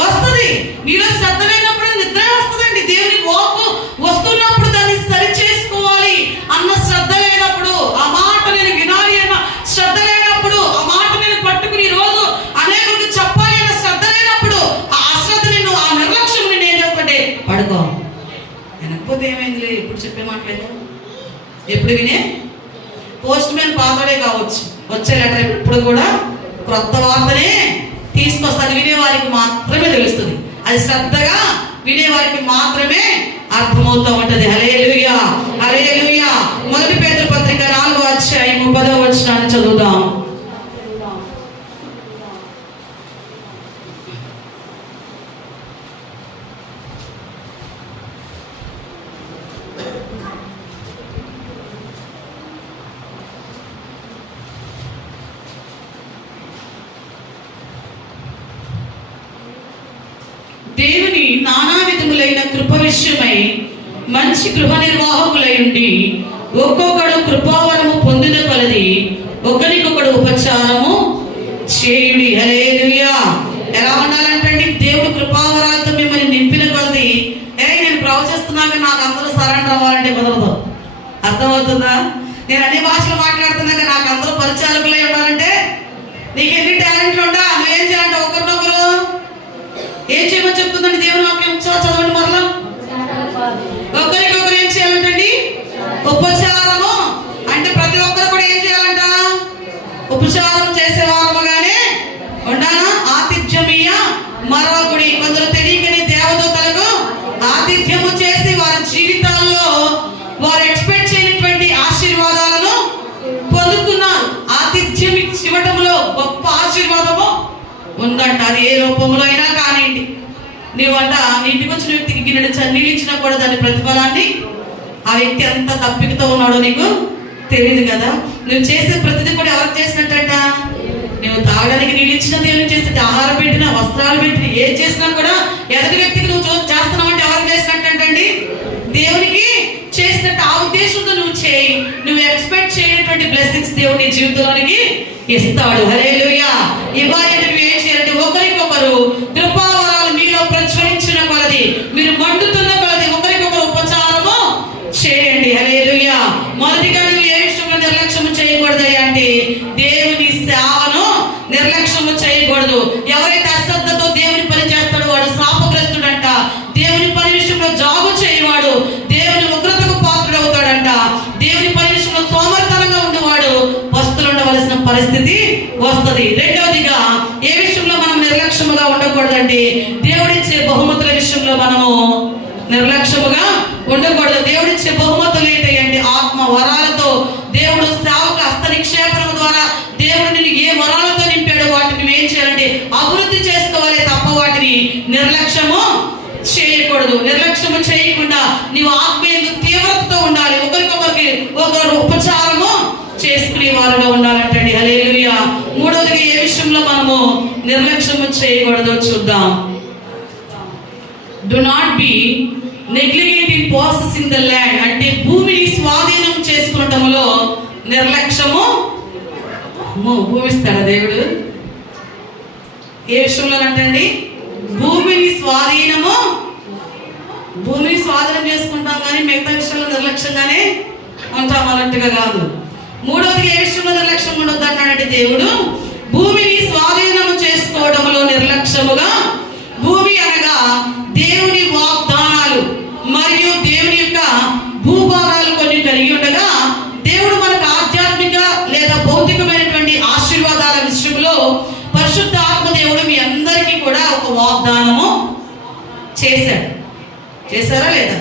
వస్తుంది. నీలో శ్రద్ధ లేనప్పుడు నిద్ర వస్తుందండి. దేవుని వాక్కు వస్తున్నప్పుడు దాన్ని సరి చేసుకోవాలి అన్న శ్రద్ధ లేనప్పుడు, ఆ మాట నేను వినాలి అన్న శ్రద్ధ లేనప్పుడు, ఆ మాట నేను పట్టుకుని రోజు అనేకులకు చెప్పాలి అన్న శ్రద్ధ లేనప్పుడు, ఆ అశ్రద్ధ నిన్ను, ఆ నిర్లక్ష్యం నిన్ను ఏం చేస్తుంటే పడుకో. వెనకపోతే ఏమైందిలే, ఎప్పుడు చెప్పే మాటలేదు, ఎప్పుడు వినే పోస్ట్ మ్యాన్ పాతడే కావచ్చు, వచ్చే లెటర్ ఎప్పుడు కూడా క్రొత్త వార్తనే తీసుకొస్తుంది. వినేవారికి మాత్రమే తెలుస్తుంది, అది శ్రద్ధగా వినేవారికి మాత్రమే అర్థమవుతూ ఉంటది. హల్లెలూయా, హల్లెలూయా. మొదటి పేతురు పత్రిక 4వ అధ్యాయం 10వ వచనాన్ని చదువుదాం. దేవుని నానా విధములైన కృప విషయమై మంచి గృహ నిర్వాహకులై ఉండి ఒక్కొక్కడు కృపావరము పొందిన కొలది ఒకరికొకడు ఉపచారము చేయుడి. హల్లెలూయా. ఎలా ఉండాలంటే దేవుడు కృపావరాలతో మిమ్మల్ని నింపిన కొలది, నేను ప్రవచిస్తున్నాక నాకు అందరూ సరెండర్ అవ్వాలంటే కుదరదు. అర్థమవుతుందా? నేను అన్ని భాషలు మాట్లాడుతున్నాక నాకు అందరూ పరిచారకులై ఉండాలంటే, నీకు ఎన్ని టాలెంట్లు ఉండా నువ్వేం చేయాలంటే ఒకరినొకరు ఏం చేయమని చెప్తుందండి దేవుని వాక్యం. చదవండి మరలా. ఒకరికొకరు ఏం చేయాలంటండి? ఉపచారము. అంటే ప్రతి ఒక్కరు కూడా ఏం చేయాలంట? ఉపచారం చేసేవారముగానే ఉండాలా. ఆతిథ్యమీయ మరొకడి. కొందరు తెలియకని దేవదూతలకు ఆతిథ్యము చేసి వారి జీవితాల్లో వారు ఎక్స్పెక్ట్ చేయనటువంటి ఆశీర్వాదాలను పొందుతున్నారు. ఆతిథ్యం ఇవ్వటంలో గొప్ప ఆశీర్వాదము ఉందంట. అది ఏ రూపంలో అయినా కానివ్వండి. నీవంట నీ ఇంటికి వచ్చిన వ్యక్తికి గిన్నెడు చన్నీళ్ళు ఇచ్చినా కూడా దాని ప్రతిఫలాన్ని ఆ వ్యక్తి ఎంత తప్పికతో ఉన్నాడో నీకు తెలియదు కదా. నువ్వు చేసే ప్రతిదీ కూడా ఎవరికి చేసినట్టంట? నువ్వు తాగడానికి నీళ్ళు ఇచ్చినా దేవునికి చేసినట్టు, ఆహారం పెట్టినా, వస్త్రాలు పెట్టినా, ఏం చేసినా కూడా ఎదుటి వ్యక్తికి నువ్వు చేస్తున్నావు అంటే ఎవరికి చేసినట్టండి? దేవునికి చేసినట్టు. ఆ ఉద్దేశంతో నువ్వు చేయి. నువ్వు ఎక్స్పెక్ట్ చేయనటువంటి బ్లెస్సింగ్స్ దేవుడు నీ జీవితంలోనికి ఇస్తాడు. హల్లెలూయా. ఇవ్వాలి. నువ్వు ఏం చేయాలంటే ఒకరికొకరు కృపావరాలు మీలో ప్రచురించిన కొలది, మీరు మండుతున్న కొలది ఒకరికొకరు ఉపచారము చేయండి. హల్లెలూయా. మొదటిగా నువ్వు ఏ విషయంలో నిర్లక్ష్యం చేయకూడదు అంటే దేవుని సేవను నిర్లక్ష్యము చేయకూడదు. ఎవరైతే అశ్రద్ధతో దేవుని పని చేస్తాడో వాడు శాపగ్రస్తుడంట. దేవుని పని విషయంలో జాబు చేయవాడు దేవుని ఉగ్రతకు పాత్రుడవుతాడంట. దేవుని పని విషయంలో సోమరితనంగా ఉండేవాడు పస్తులుండవలసిన పరిస్థితి వస్తుంది. రెండవదిగా ఏ విషయంలో మనం నిర్లక్ష్యముగా ఉండకూడదండి? దేవుడిచ్చే బహుమతుల విషయంలో మనము నిర్లక్ష్యముగా ఉండకూడదు. దేవుడిచ్చే బహుమతులు ఏంటంటే ఆత్మ వరాలతో దేవుడు సేవకు హస్త నిక్షేపణ ద్వారా దేవుడు నిన్ను ఏ వరాలతో నింపాడో వాటిని ఏం చేయాలంటే అభివృద్ధి చేసుకోవాలి తప్ప వాటిని నిర్లక్ష్యము చేయకూడదు. నిర్లక్ష్యము చేయకుండా నీవు ఆత్మీయ తీవ్రతతో ఉండాలి. ఒకరికొకరికి ఒకరు ఉపచారము చేసుకునే వారుగా ఉండాలంటండి. హల్లెలూయా. మూడవదిగా ఏ విషయంలో మనము నిర్లక్ష్యము చేయకూడదో చూద్దాం. Do not be negligent in possessing the land. అంటే భూమిని స్వాధీనం చేసుకునటంలో నిర్లక్ష్యము. భూమిస్తాడా దేవుడు? ఏ విషయంలో అంటండి? భూమిని స్వాధీనం చేసుకుంటాం కానీ మిగతా విషయంలో నిర్లక్ష్యంగానే ఉంటాం అన్నట్టుగా కాదు. మూడవది ఏ విషయంలో నిర్లక్ష్యం ఉండొద్దు అన్నాడంటే దేవుడు భూమిని స్వాధీనము చేసుకోవడంలో నిర్లక్ష్యముగా. భూమి అనగా దేవుని వాగ్దానాలు మరియు దేవుని యొక్క భూభాగాలు కొన్ని కలిగి ఉండగా దేవుడు మనకు ఆధ్యాత్మిక లేదా భౌతికమైనటువంటి ఆశీర్వాదాల విషయంలో పరిశుద్ధ ఆత్మదేవుడు మీ అందరికీ కూడా ఒక వాగ్దానము చేశాడు. చేశారా లేదా?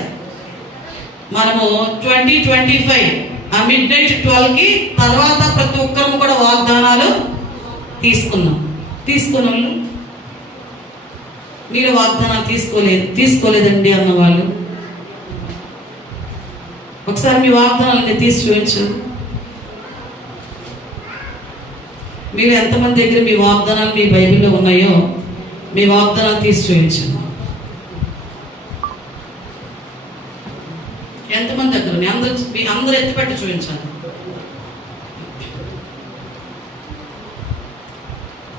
మనము 2025 ఆ మిడ్నైట్ 12కి తర్వాత ప్రతి ఒక్కరు కూడా వాగ్దానాలు తీసుకున్నాం. తీసుకున్న వాళ్ళు మీరు వాగ్దానాలు తీసుకోలేదండి అన్నవాళ్ళు ఒకసారి మీ వాగ్దానాలని తీసి చూపించు. మీరు ఎంతమంది దగ్గర మీ వాగ్దానాలు మీ బైబిల్లో ఉన్నాయో మీ వాగ్దానాలు తీసి చూపించు. ఎంతమంది దగ్గర అందరూ ఎత్తిపెట్టి చూపించాలి.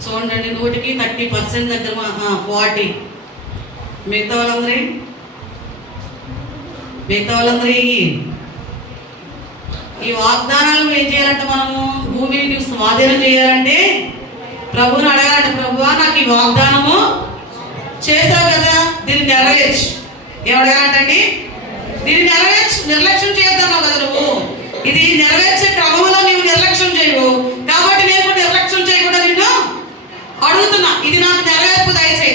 చూడండి, 100కి 30% దగ్గర 40. మిగతా వాళ్ళందరూ ఈ వాగ్దానాలు ఏం చేయాలంటే మనము భూమిని స్వాధీనం చేయాలంటే ప్రభువుని అడగాలంటే, ప్రభువా నాకు ఈ వాగ్దానము చేశావు కదా, దీన్ని నెరవేర్చు. ఏమడగాలంటండి? దీన్ని నెరవేర్చు. నిర్లక్ష్యం చేద్దాము కదా నువ్వు. ఇది నెరవేర్చే క్రమంలో నీవు నిర్లక్ష్యం చేయవు కాబట్టి నేను కూడా నిర్లక్ష్యం చేయకుండా నిన్ను అడుగుతున్నా, ఇది నాకు నెరవేర్పు దయచేయి.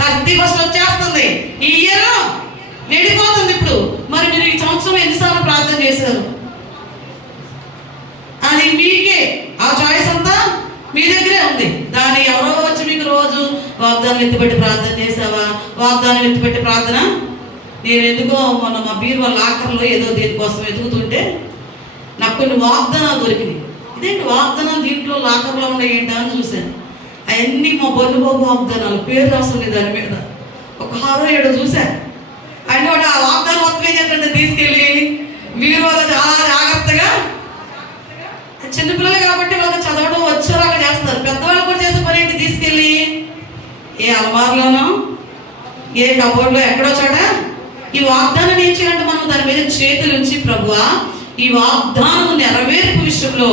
30% వచ్చేస్తుంది, ఈ ఇయర్ వెళ్ళిపోతుంది. ఇప్పుడు మరి మీరు ఈ సంవత్సరం ఎన్నిసార్లు ప్రార్థన చేశారు? అది మీకే, ఆ చాయిస్ అంతా మీ దగ్గరే ఉంది. దాన్ని ఎవరో వచ్చి మీకు రోజు వాగ్దానం ఎత్తిపెట్టి ప్రార్థన చేసావా, వాగ్దానం ఎత్తిపెట్టి ప్రార్థన. నేను ఎందుకో మొన్న మా బీరువా లాకర్లో ఏదో దేనికోసం ఎదుగుతుంటే నాకు కొన్ని వాగ్దానాలు దొరికినాయి. ఇదేంటి వాగ్దానాలు దీంట్లో లాకర్లో ఉన్నాయి ఏంటా అని చూశాను. అవన్నీ మా బొల్లుబాబు వాగ్దానాలు, పేరు రాసుకునే దాని మీద ఒక 6-7 చూశాను. ఆయన కూడా ఆ వాగ్దానం మొత్తం ఏం చేస్తారంటే తీసుకెళ్ళి బీరువాలో చాలా జాగ్రత్తగా, చిన్నపిల్లలు కాబట్టి వాళ్ళకి చదవడం వచ్చేలాగా చేస్తారు. పెద్దవాళ్ళు కూడా చేసే పని ఏంటి, తీసుకెళ్ళి ఏ అలమారులోనో ఏ కబోర్డ్లో ఎక్కడో చోట ఈ వాగ్దానం ఏం చేయాలంటే మనం దాని మీద చేతులు ఉంచి, ప్రభువా ఈ వాగ్దానం నెరవేర్పు విషయంలో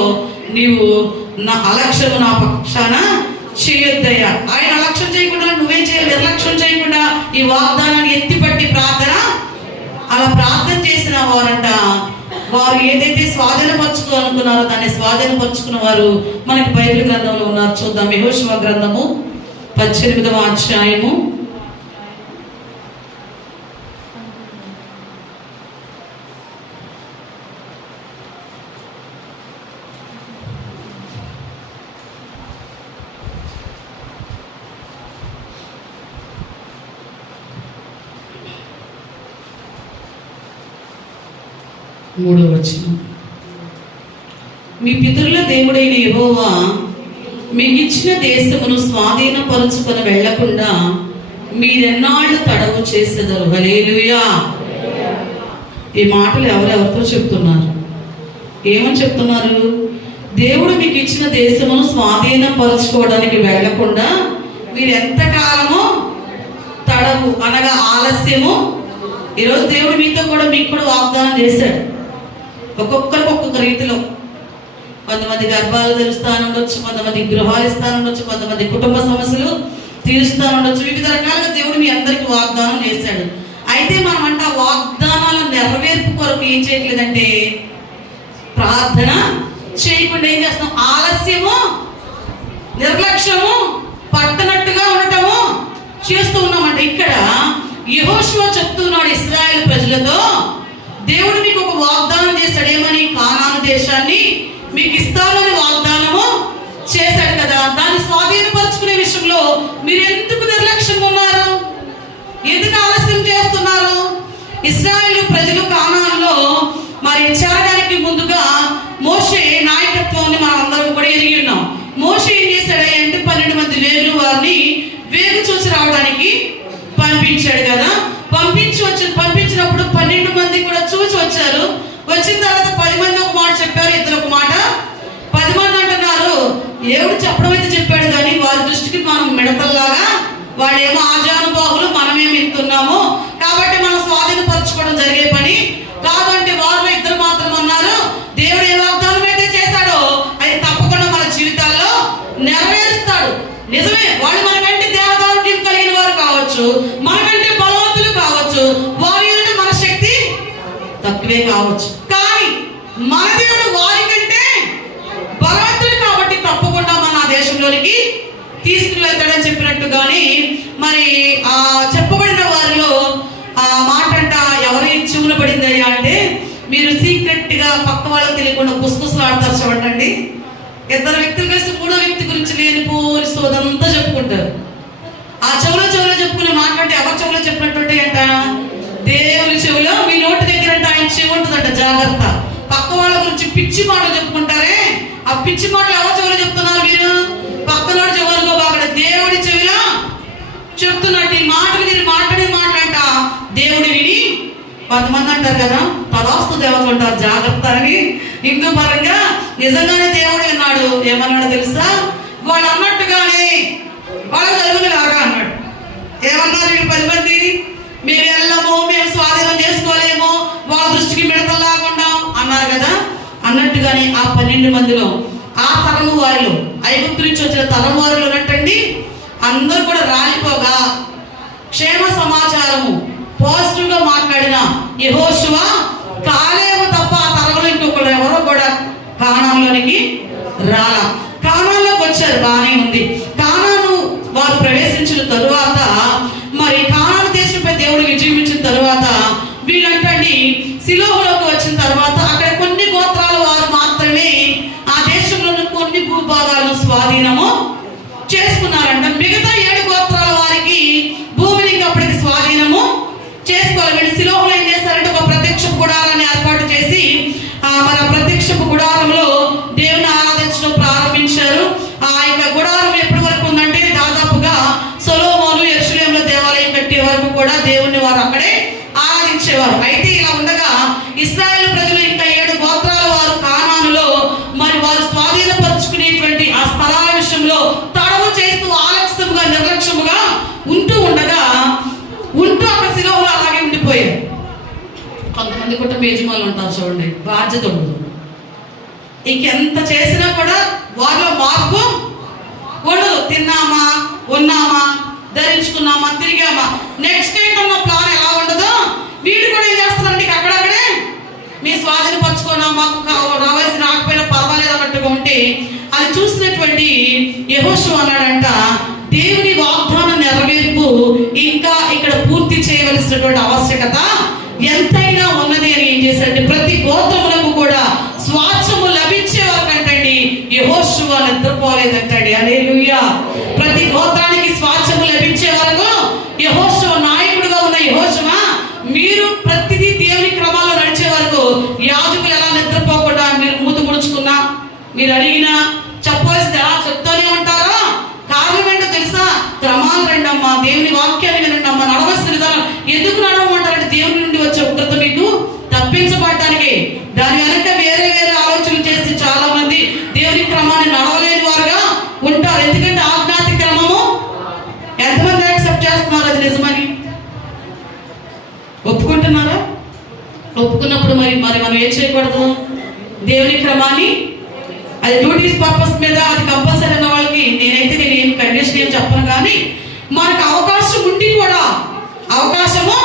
నీవు నా అలక్ష్యము నా పక్షాన చేయొద్దయ్యా. ఆయన అలక్ష్యం చేయకుండా నువ్వేం చేయాలి, నిర్లక్ష్యం చేయకుండా ఈ వాగ్దానాన్ని ఎత్తిపట్టి ప్రార్థన. అలా ప్రార్థన చేసిన వారంట వారు ఏదైతే స్వాధీనపరచుకోవాలనుకున్నారో దాన్ని స్వాధీనపరచుకున్న వారు మనకి బైబిల్ గ్రంథంలో ఉన్నారు. చూద్దాం. యెహోషువ గ్రంథము 18వ అధ్యాయము 3వ వచనం. మీ పితరుల దేవుడైన యెహోవా మీకిచ్చిన దేశమును స్వాధీనపరుచుకొని వెళ్లకుండా మీరెన్నాళ్ళు తడవు చేసేదారు. హల్లెలూయా. ఈ మాటలు ఎవరెవరితో చెప్తున్నారు? ఏమని చెప్తున్నారు? దేవుడు మీకు ఇచ్చిన దేశమును స్వాధీనపరచుకోవడానికి వెళ్లకుండా మీరు ఎంతకాలము తడవు అనగా ఆలస్యము. ఈరోజు దేవుడు మీతో కూడా మీకు కూడా వాగ్దానం చేశాడు. ఒక్కొక్కరికి ఒక్కొక్క రీతిలో. కొంతమంది గర్భాలు తెలుస్తానుండొచ్చు, కొంతమంది గృహాలు ఇస్తానుండొచ్చు, కొంతమంది కుటుంబ సమస్యలు తీరుస్తానుండొచ్చు. వివిధ రకాలుగా దేవుడు మీ అందరికి వాగ్దానం చేశాడు. అయితే మనం అంట వాగ్దానాల నెరవేర్పు కొరకు ఏం చేయట్లేదంటే ప్రార్థన చేయకుండా ఏం చేస్తాం? ఆలస్యము, నిర్లక్ష్యము, పట్టనట్టుగా ఉండటము చేస్తూ ఉన్నామంట. ఇక్కడ యెహోషువ చెప్తున్నాడు ఇశ్రాయేలు ప్రజలతో, దేవుడు మీకు ఒక వాగ్దానం చేశాడు. ఏమని? కానాను దేశాన్ని మీకు ఇస్తానని వాగ్దానము చేశాడు కదా. దాన్ని స్వాధీనపరచుకునే విషయంలో మీరు ఎందుకు నిర్లక్ష్యంగా ఉన్నారు? ఎందుకు ఆలస్యం చేస్తున్నారు? ఇశ్రాయేలు ప్రజలు కానానులో మరి చేరడానికి ముందుగా మోషే నాయకత్వాన్ని మనం అందరం కూడా ఎరిగి ఉన్నాం. మోషే ఏం చేశాడంటే 12 మంది వేగులు వారిని వేగు చూసి రావడానికి పంపించాడు కదా. పంపించినప్పుడు 12 మంది కూడా చూసి వచ్చారు. వచ్చిన తర్వాత 10 మంది ఒక మాట చెప్పారు, ఇద్దరు ఒక మాట. 10 మంది అంటున్నారు దేవుడు చెప్పడం అయితే చెప్పాడు కానీ వారి దృష్టికి మనం మిడతల్లాగా, వాళ్ళేమో ఆజానుబాహులు, మనమేమి ఇస్తున్నాము కాబట్టి మనం స్వాధీనపరచుకోవడం జరిగే పని కాదు అంటే వారిలో ఇద్దరు మాత్రం అన్నారు, దేవుడు ఏ వాగ్దానం అయితే చేశాడో అది తప్పకుండా మన జీవితాల్లో నెరవేరుస్తాడు. నిజమే, వాళ్ళు మనకంటే దేవదారుడ్యం కలిగిన వారు కావచ్చు, మనకంటే బలవంతులు కావచ్చు, వారి అంటే మన శక్తి తక్కువే కావచ్చు, కానీ మన దేవుడు వారికంటే బలవంతుడు కాబట్టి తప్పకుండా మన దేశంలోనికి తీసుకుని వెళ్తాడని చెప్పినట్టుగాని మరి ఆ చెప్పబడిన వారిలో ఆ మాట అంట ఎవరి చెవున పడిందయ్యా అంటే, మీరు సీక్రెట్ గా పక్క వాళ్ళకి తెలియకుండా గుసగుసలాడతారు చూడండి. 2 వ్యక్తులు కలిసి 3వ వ్యక్తి గురించి లేనిపోని సోదంతా చెప్పుకుంటారు. ఆ చెవులో చెవిలో చెప్పినటువంటి అంట, దేవుని చెవిలో మీ నోటి దగ్గర అంటే ఆయన చెవి ఉంటుందంట. జాగ్రత్త. పక్క వాళ్ళ గురించి పిచ్చి మాటలు చెప్పుకుంటారే, ఆ పిచ్చి మాటలు ఎవరి చెవిలో చెప్తున్నారు మీరు? పక్కనోడి చెవులుగో బాగా దేవుడి చెవిలో చెప్తున్నట్టు ఈ మాటలు మీరు మాట్లాడే మాటలంట దేవుడు విని. కొంతమంది అంటారు కదా తదాస్తు దేవతలు అంటారు, జాగ్రత్త అని. హిందూ పరంగా నిజంగానే దేవుడు విన్నాడు. ఏమన్నాడు తెలుసా? వాళ్ళు అన్నట్టుగానే వాళ్ళ జరుగులాగా అన్నాడు. ఏమన్నారు వీళ్ళు 10 మంది? మేము వెళ్ళము, మేము స్వాధీనం చేసుకోలేము, వాళ్ళ దృష్టికి మిడతల్లాగా ఉన్నాం అన్నారు కదా. అన్నట్టుగానే ఆ 12 మందిలో ఆ తరము వారిలో, ఐగుప్తు నుంచి వచ్చిన తరం వారిలో ఉన్నట్టండి అందరూ కూడా రాలిపోగా క్షేమ సమాచారము పాజిటివ్ గా మాట్లాడిన యెహోషువ, కాలేబు తప్ప ఆ తరంలో ఇంకొకరు ఎవరో కూడా కానానులోనికి రాలా. కానానులోకి వచ్చారు, బాగానే ఉంది. కానాను వారు ప్రవేశించిన తరువాత, మరి కానాను దేశంపై దేవుడు విజయం ఇచ్చిన తరువాత వీళ్ళంటండి సిలోహులోకి వచ్చిన తర్వాత అక్కడ కొన్ని గోత్రాల వారు మాత్రమే ఆ దేశంలో కొన్ని భూభాగాలను స్వాధీనము చేసుకున్నారంట. మిగతా 7 గోత్రాల వారికి భూమిని అప్పటికి స్వాధీనము చేసుకోవాలి. వీళ్ళు సిలోహులో ఏం చేస్తారంటే ఒక ప్రత్యక్ష గుడారాన్ని ఏర్పాటు చేసి మన ప్రత్యక్ష గుడారంలో దేవుని ఆరాధించడం ప్రారంభించారు. ఆ యొక్క గుడారం ఎప్పటి వరకు ఉందంటే దాదాపుగా సొలొమోను యెరూషలేములో దేవాలయం కట్టే వరకు కూడా దేవుని వారు అక్కడే ఆరాధించేవారు. అయితే ఇలా ఉండగా ఇశ్రాయేలు ప్రజలు ఇంకా 7 గోత్రాల వారు కానానులో మరి వారు స్వాధీనపరుచుకునేటువంటి ఆ స్థలాల విషయంలో తడవు చేస్తూ ఆలస్యముగా నిర్లక్ష్యముగా ఉంటూ అక్కడ సిలోహులో అలాగే ఉండిపోయారు. కొంతమంది కుటుంబ యజమానులు ఉంటారు చూడండి, బాధ్యత ఉండదు. ఇంకెంత చేసినా కూడా వారిలో మార్పు ఉండదు. తిన్నామా, ఉన్నామా, ధరించుకున్నామా, తిరిగామా, నెక్స్ట్ ఏంటన్న ప్లాన్ ఎలా ఉండదో వీళ్ళు కూడా ఏం చేస్తారంటే అక్కడక్కడే మీ స్వాధీనపరచుకున్నా, మాకు రావాల్సి రాకపోయినా పర్వాలేదు అన్నట్టుగా ఉంటే అది చూసినటువంటి యెహోషువ అన్నాడంట, దేవుని వాగ్దానం నెరవేర్పు ఇంకా ఇక్కడ పూర్తి చేయవలసినటువంటి ఆవశ్యకత ఎంతైనా ఉన్నది అని ఏం చేశాడంటే ప్రతి గోత్రములకు కూడా స్వాస్థ్యము లభించే వరకంటండి యెహోషువ నిద్రపోలేదంటండి. హల్లెలూయా. ప్రతి గోత్రానికి స్వాస్థ్యము లభించే వరకు యెహోషువ నాయకుడుగా ఉన్న యెహోషువ మీరు ప్రతిదీ దేవుని క్రమాల్లో నడిచే వరకు యాజకులు ఎలా నిద్రపోకుండా మీరు మూత ముడుచుకున్నా, మీరు అడిగినా చెప్పవలసింది ఎలా చెప్తూనే ఉంటారో. కారణం ఏంటో తెలుసా? క్రమాలు రండమ్మా, దేవుని వాక్యాన్ని వినండమ్మా, నడవలసిన విధానం. ఎందుకు నడవమంటారంటే దేవుని నుండి వచ్చే ఉగ్రత మీకు తప్పించబడటానికి. దాని వెనక వేరే వేరే ఆలోచనలు చేసి చాలా మంది దేవుని క్రమాన్ని నడవలేని వారుగా ఉంటారు. ఎందుకంటే ఆజ్ఞాతి క్రమము ఎంతమంది యాక్సెప్ట్ చేస్తున్నారు? అది నిజమని ఒప్పుకుంటున్నారా? ఒప్పుకున్నప్పుడు మరి మనం ఏం చేయకూడదు? దేవుని క్రమాన్ని, అది డ్యూటీస్ పర్పస్ మీద అది కంపల్సరీ అన్న వాళ్ళకి నేను ఏం కండిషన్ ఏం చెప్పను. కానీ మనకు అవకాశం ఉండి కూడా అవకాశము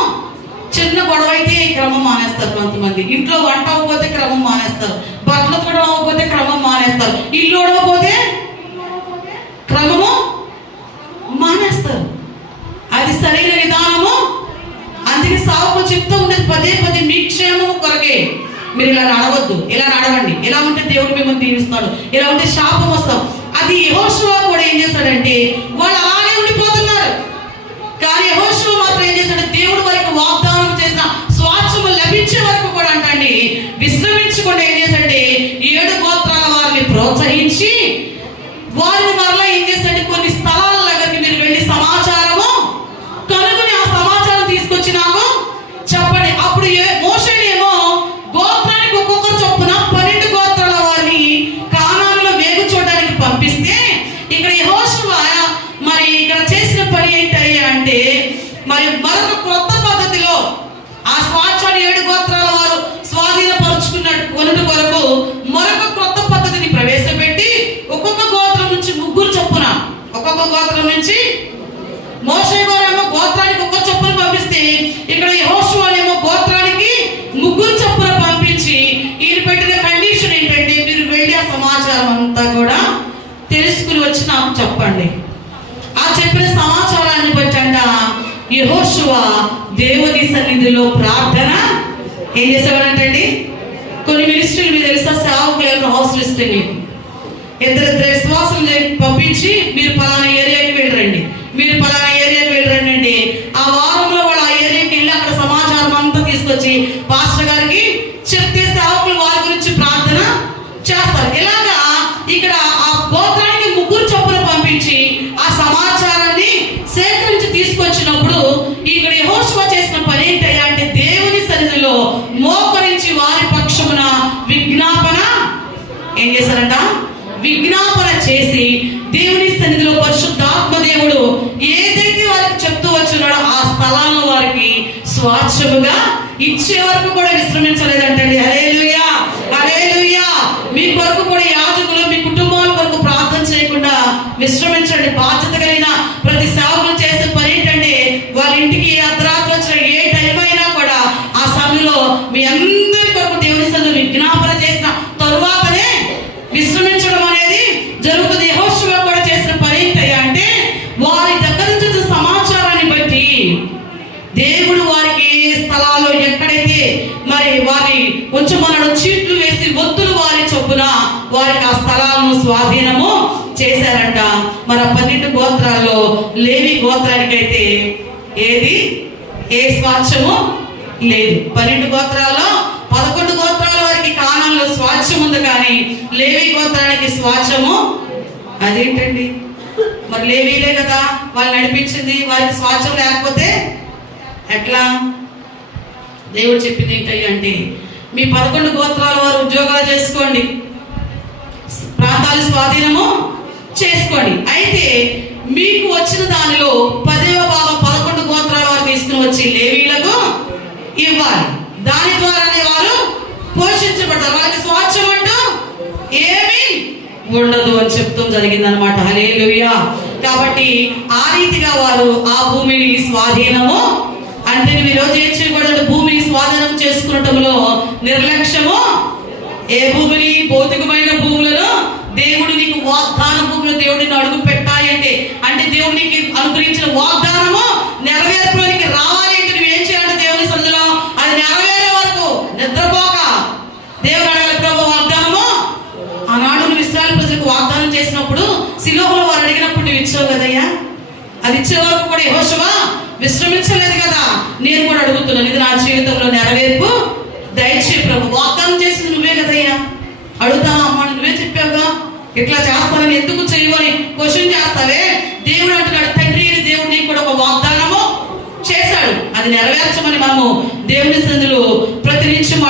చిన్న గొడవ అయితే క్రమం మానేస్తారు. కొంతమంది ఇంట్లో వంట అవ్వకపోతే క్రమం మానేస్తారు, బట్టలు ఉతకడం అవ్వకపోతే క్రమం మానేస్తారు, ఇల్లు ఉడవకపోతే క్రమము మానేస్తారు. అది సరైన విధానము. అందుకే సావుకు చెప్తూ ఉండేది పదే మీ క్షేమము కొరకే మీరు ఇలా నడవద్దు, ఇలా నడవండి, ఇలా ఉంటే దేవుడు మిమ్మల్ని దీవిస్తాడు, ఇలా ఉంటే శాపం వస్తాం. అది యెహోషువ కూడా ఏం చేస్తాడంటే వాళ్ళు అలాగే ఉండిపోతున్నారు. కానీ యెహోషువ మాత్రం ఏం చేస్తాడు? దేవుడు వారికి వాగ్దానం చేసిన స్వాస్థ్యము లభించే వరకు కూడా అంటండి విశ్రమించకుండా ఏం చేస్తాడంటే 7 గోత్రాల వారిని ప్రోత్సహించి వారిని మరలా ఏం చేస్తాడంటే కొన్ని స్థలాల దగ్గరికి మీరు వెళ్ళి సమాచారము కనుగొని ఆ సమాచారం తీసుకొచ్చి నాకు చెప్పండి. అప్పుడు మోషేనేమో గోత్రానికి ఒక్కొక్కరు చొప్పున 12 గోత్రాల వారిని కానానులో వేగు చూడడానికి పంపిస్తే ఇక్కడ యెహోషువ మరి ఇక్కడ చేసిన పని ఏంటయ్యా అంటే మరి మరొక కొత్త పద్ధతిలో ఆ స్వాస్థ్యాన్ని 7 గోత్రాల వారు స్వాధీనపరుచుకున్నట్టు కొనుట కొరకు మరొక కొత్త పద్ధతిని ప్రవేశపెట్టి ఒక్కొక్క గోత్రం నుంచి 3 చొప్పున, ఒక్కొక్క గోత్రం నుంచి మోషే గారేమో గోత్రానికి 1 చొప్పున పంపిస్తే ఇక్కడ యెహోషువనేమో గోత్రానికి 3 చొప్పున పంపించి ఈయన పెట్టిన కండిషన్ ఏంటంటే మీరు వెళ్ళి ఆ సమాచారం అంతా కూడా తెలుసుకుని వచ్చి నాకు చెప్పండి. ఆ చెప్పిన సమాచారాన్ని బట్టి అంట యెహోషువ దేవుని సన్నిధిలో ప్రార్థన ఏం చేసేవాడంటండి. కొన్ని మినిస్ట్రీలు మీరు తెలుసా, సేవకులు హౌస్ లిస్ట్ అని 2 విశ్వాసం పంపించి మీరు పలానా ఏరియాకి వెళ్ళరండి, మీరు పలానా ఏరియాకి వెళ్ళరండి అంటే ఆ వారంలో స్థలాలను వారికి స్వాచ్ఛముగా ఇచ్చే వరకు కూడా విశ్రమించలేదంటండి. హల్లెలూయా, హల్లెలూయా. మీ కొరకు కూడా యాజకులు మీ కుటుంబాల కొరకు ప్రార్థన చేయకుండా విశ్రమించండి. బాధ్యత కలిగిన ప్రతి సేవకులు చేసే పని ఏంటంటే వాళ్ళ ఇంటికి అర్ధరాత్రి వచ్చిన ఏ టైం అయినా కూడా ఆ సమయంలో మీ అందరి కొరకు దేవుని సన్నిధిలో విజ్ఞాపన చేసిన తరువాతనే విశ్రమించడం అనేది జరుగుతుంది. యెహోషువ కూడా చేసిన పని ఏంటయ్యా అంటే వారి దగ్గర నుంచి వచ్చిన సమాచారాన్ని బట్టి దేవుడు వారికి ఏ స్థలాల్లో ఎక్కడైతే మరి వారి ఉంచమన్నాడు చీట్లు వేసి ఒత్తులు వారి చొప్పున వారికి ఆ స్థలాలను స్వాధీనము చేశారంట. మరి 12 గోత్రాల్లో లేవి గోత్రానికైతే ఏ స్వాచ్ఛము లేదు. 12 గోత్రాల్లో 11 గోత్రాల వారికి కానాన్లో స్వాచ్ఛం ఉంది, కానీ లేవి గోత్రానికి స్వాచ్ఛము అదేంటండి? మరి లేవీలే కదా వాళ్ళు నడిపించింది, వారికి స్వాచ్ఛం లేకపోతే ఎట్లా? దేవుడు చెప్పింది ఏంటంటే మీ 11 గోత్రాల వారు ఉద్యోగాలు చేసుకోండి, ప్రాంతాలు స్వాధీనము చేసుకోండి. అయితే మీకు వచ్చిన దానిలో 10వ భాగం 11 గోత్రాల వారు తీసుకుని వచ్చి లేవీలకు ఇవ్వాలి. దాని ద్వారానే వారు పోషించబడతారు. వారికి స్వాచ్ఛం అంటూ ఏమీ ఉండదు అని చెప్తాం జరిగిందనమాట. హల్లెలూయా. కాబట్టి ఆ రీతిగా వారు ఆ భూమిని స్వాధీనము అంటే నువ్వు ఈరోజు ఏం చేయకూడదు, భూమిని స్వాధీనం చేసుకునటంలో నిర్లక్ష్యము. ఏ భూమిని? భౌతికమైన భూములను. దేవుడు నీకు వాగ్దాన భూములు దేవుడిని అడుగు పెట్టాలి అంటే దేవుడు నీకు అనుగ్రహించిన వాగ్దానము నెరవేర్పులోనికి రావాలి అంటే నువ్వేం చేయాలంటే దేవుని సన్నిధిలో అది నెరవేరే వరకు నిద్రపోక దేవుడు అడగాలి, ప్రభు వాగ్దానము ఆనాడు నువ్వు ఇశ్రాయేలు ప్రజలకు వాగ్దానం చేసినప్పుడు సిలోహులో వారు అడిగినప్పుడు నువ్వు ఇచ్చావు కదయ్యా, అది ఇచ్చే వరకు కూడా యెహోషువ విశ్రమించలేదు కదా. నేను కూడా అడుగుతున్నాను, ఇది నా జీవితంలో నెరవేర్పు దయచేయి ప్రభు. వాగ్దానం చేసింది నువ్వే కదయ్యా, అడుగుతావా అమ్మ? నువ్వే చెప్పావుగా ఇట్లా చేస్తానని, ఎందుకు చేయవని క్వశ్చన్ చేస్తావే. దేవుడు అంటున్నాడు, తండ్రి అని దేవుడు నీకు కూడా ఒక వాగ్దానము చేశాడు, అది నెరవేర్చమని మనము దేవుని సన్నిధిలో ప్రతి నిత్యం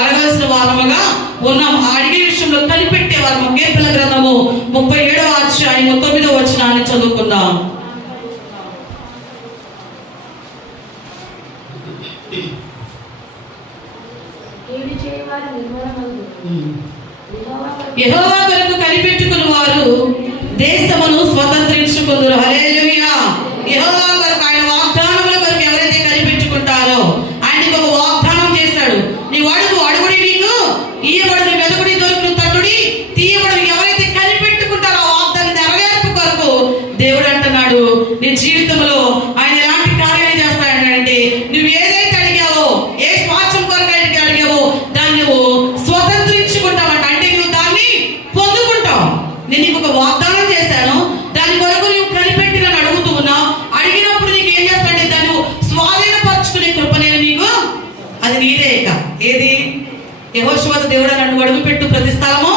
అడగాల్సిన వారముగా ఉన్నాం. అడిగే విషయంలో కనిపెట్టే వారము. కీర్తన గ్రంథము 37వ అధ్యాయం 9వ వచనాన్ని చదువుకుందాం. యెహోవా కొరకు కనిపెట్టుకుని వారు దేశమును స్వతంత్రించుకుందురు. హల్లెలూయా. యెహోవా కొరకు ఆయన వాగ్దానముల కొరకు ఎవరైతే కనిపెట్టుకుంటారో ఆయనకు ఒక వాగ్దానం చేశాడు. నీవు అడుగుడి నీకు ఇయ్యబడును, వెలుగుడి దొరుకును, తట్టుడి తీయబడును. ఎవరైతే కనిపెట్టుకుంటారో ఆ వాగ్దానం నెరవేర్పు కొరకు దేవుడు అంటున్నాడు నీ జీవితంలో ఆయన ఎలాంటి కార్యాలు చేస్తాడంటే నువ్వు ఏదైతే అడిగావో, ఏ స్వాచ్ఛం కొరకు అయితే అడిగావో దాన్ని నువ్వు స్వతంత్రించుకుంటావంట. అంటే నువ్వు దాన్ని పొందుకుంటావు. నేను నీకు ఒక వాగ్దానం చేశాను, దాని కొరకు నువ్వు కనిపెట్టి నన్ను అడుగుతూ ఉన్నావు. అడిగినప్పుడు నీకు ఏం చేస్తాడంటే దాన్ని స్వాధీనపరచుకునే కృప నేను నీకు, అది నీదే. ఇక ఏది? యెహోషువ దేవుడు నన్ను అడుగుపెట్టు ప్రతి స్థలము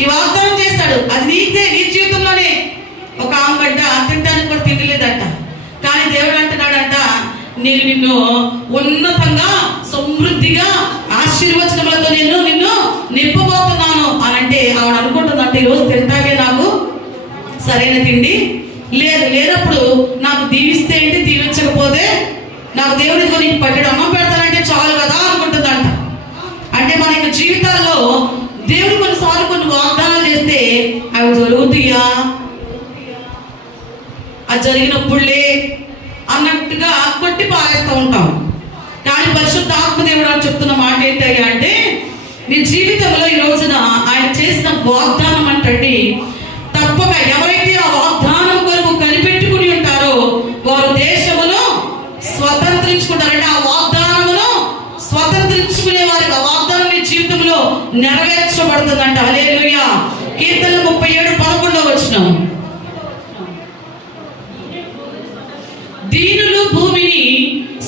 ఈ వాగ్దానం చేస్తాడు, అది నీదే. నీ జీవితంలోనే ఒక ఆమె గడ్డ తింటానికి కూడా తినలేదంట, కానీ దేవుడు అంటున్నాడంట నేను నిన్ను ఉన్నతంగా సమృద్ధిగా ఆశీర్వచనములతో నేను నిన్ను నింపబోతున్నాను అని అంటే ఆవిడ అనుకుంటుందంటే ఈరోజు తింటాకే నాకు సరైన తిండి లేదు, లేనప్పుడు నాకు దీవిస్తే ఏంటి, దీవించకపోతే నాకు దేవుడితో నీకు పట్టెడు అన్నం పెడతానంటే చాలు కదా అనుకుంటుందంట. అంటే మన యొక్క జీవితాల్లో దేవుడు కొన్నిసార్లు కొన్ని వాగ్దానాలు చేస్తే అవి జరుగుతాయా, అది జరిగినప్పుడులే అన్నట్టుగా కొట్టి పారేస్తూ ఉంటాం. కానీ పరిశుద్ధ ఆత్మదేవుడు అని చెప్తున్న మాట ఏంటయ్యా అంటే నీ జీవితంలో ఈ రోజున ఆయన చేసిన వాగ్దానం అంటే తప్పక ఎవరైతే ఆ వాగ్దానం కొరకు కనిపెట్టుకుని ఉంటారో వారు దేశమును స్వతంత్రించుకుంటారంటే ఆ వాగ్దానమును స్వతంత్రించుకునే వారికి ఆ వాగ్దానం నీ జీవితంలో నెరవేర్చబడుతుందంట. హల్లెలూయా. కీర్తన 37:11 వచనం. దీనులు భూమిని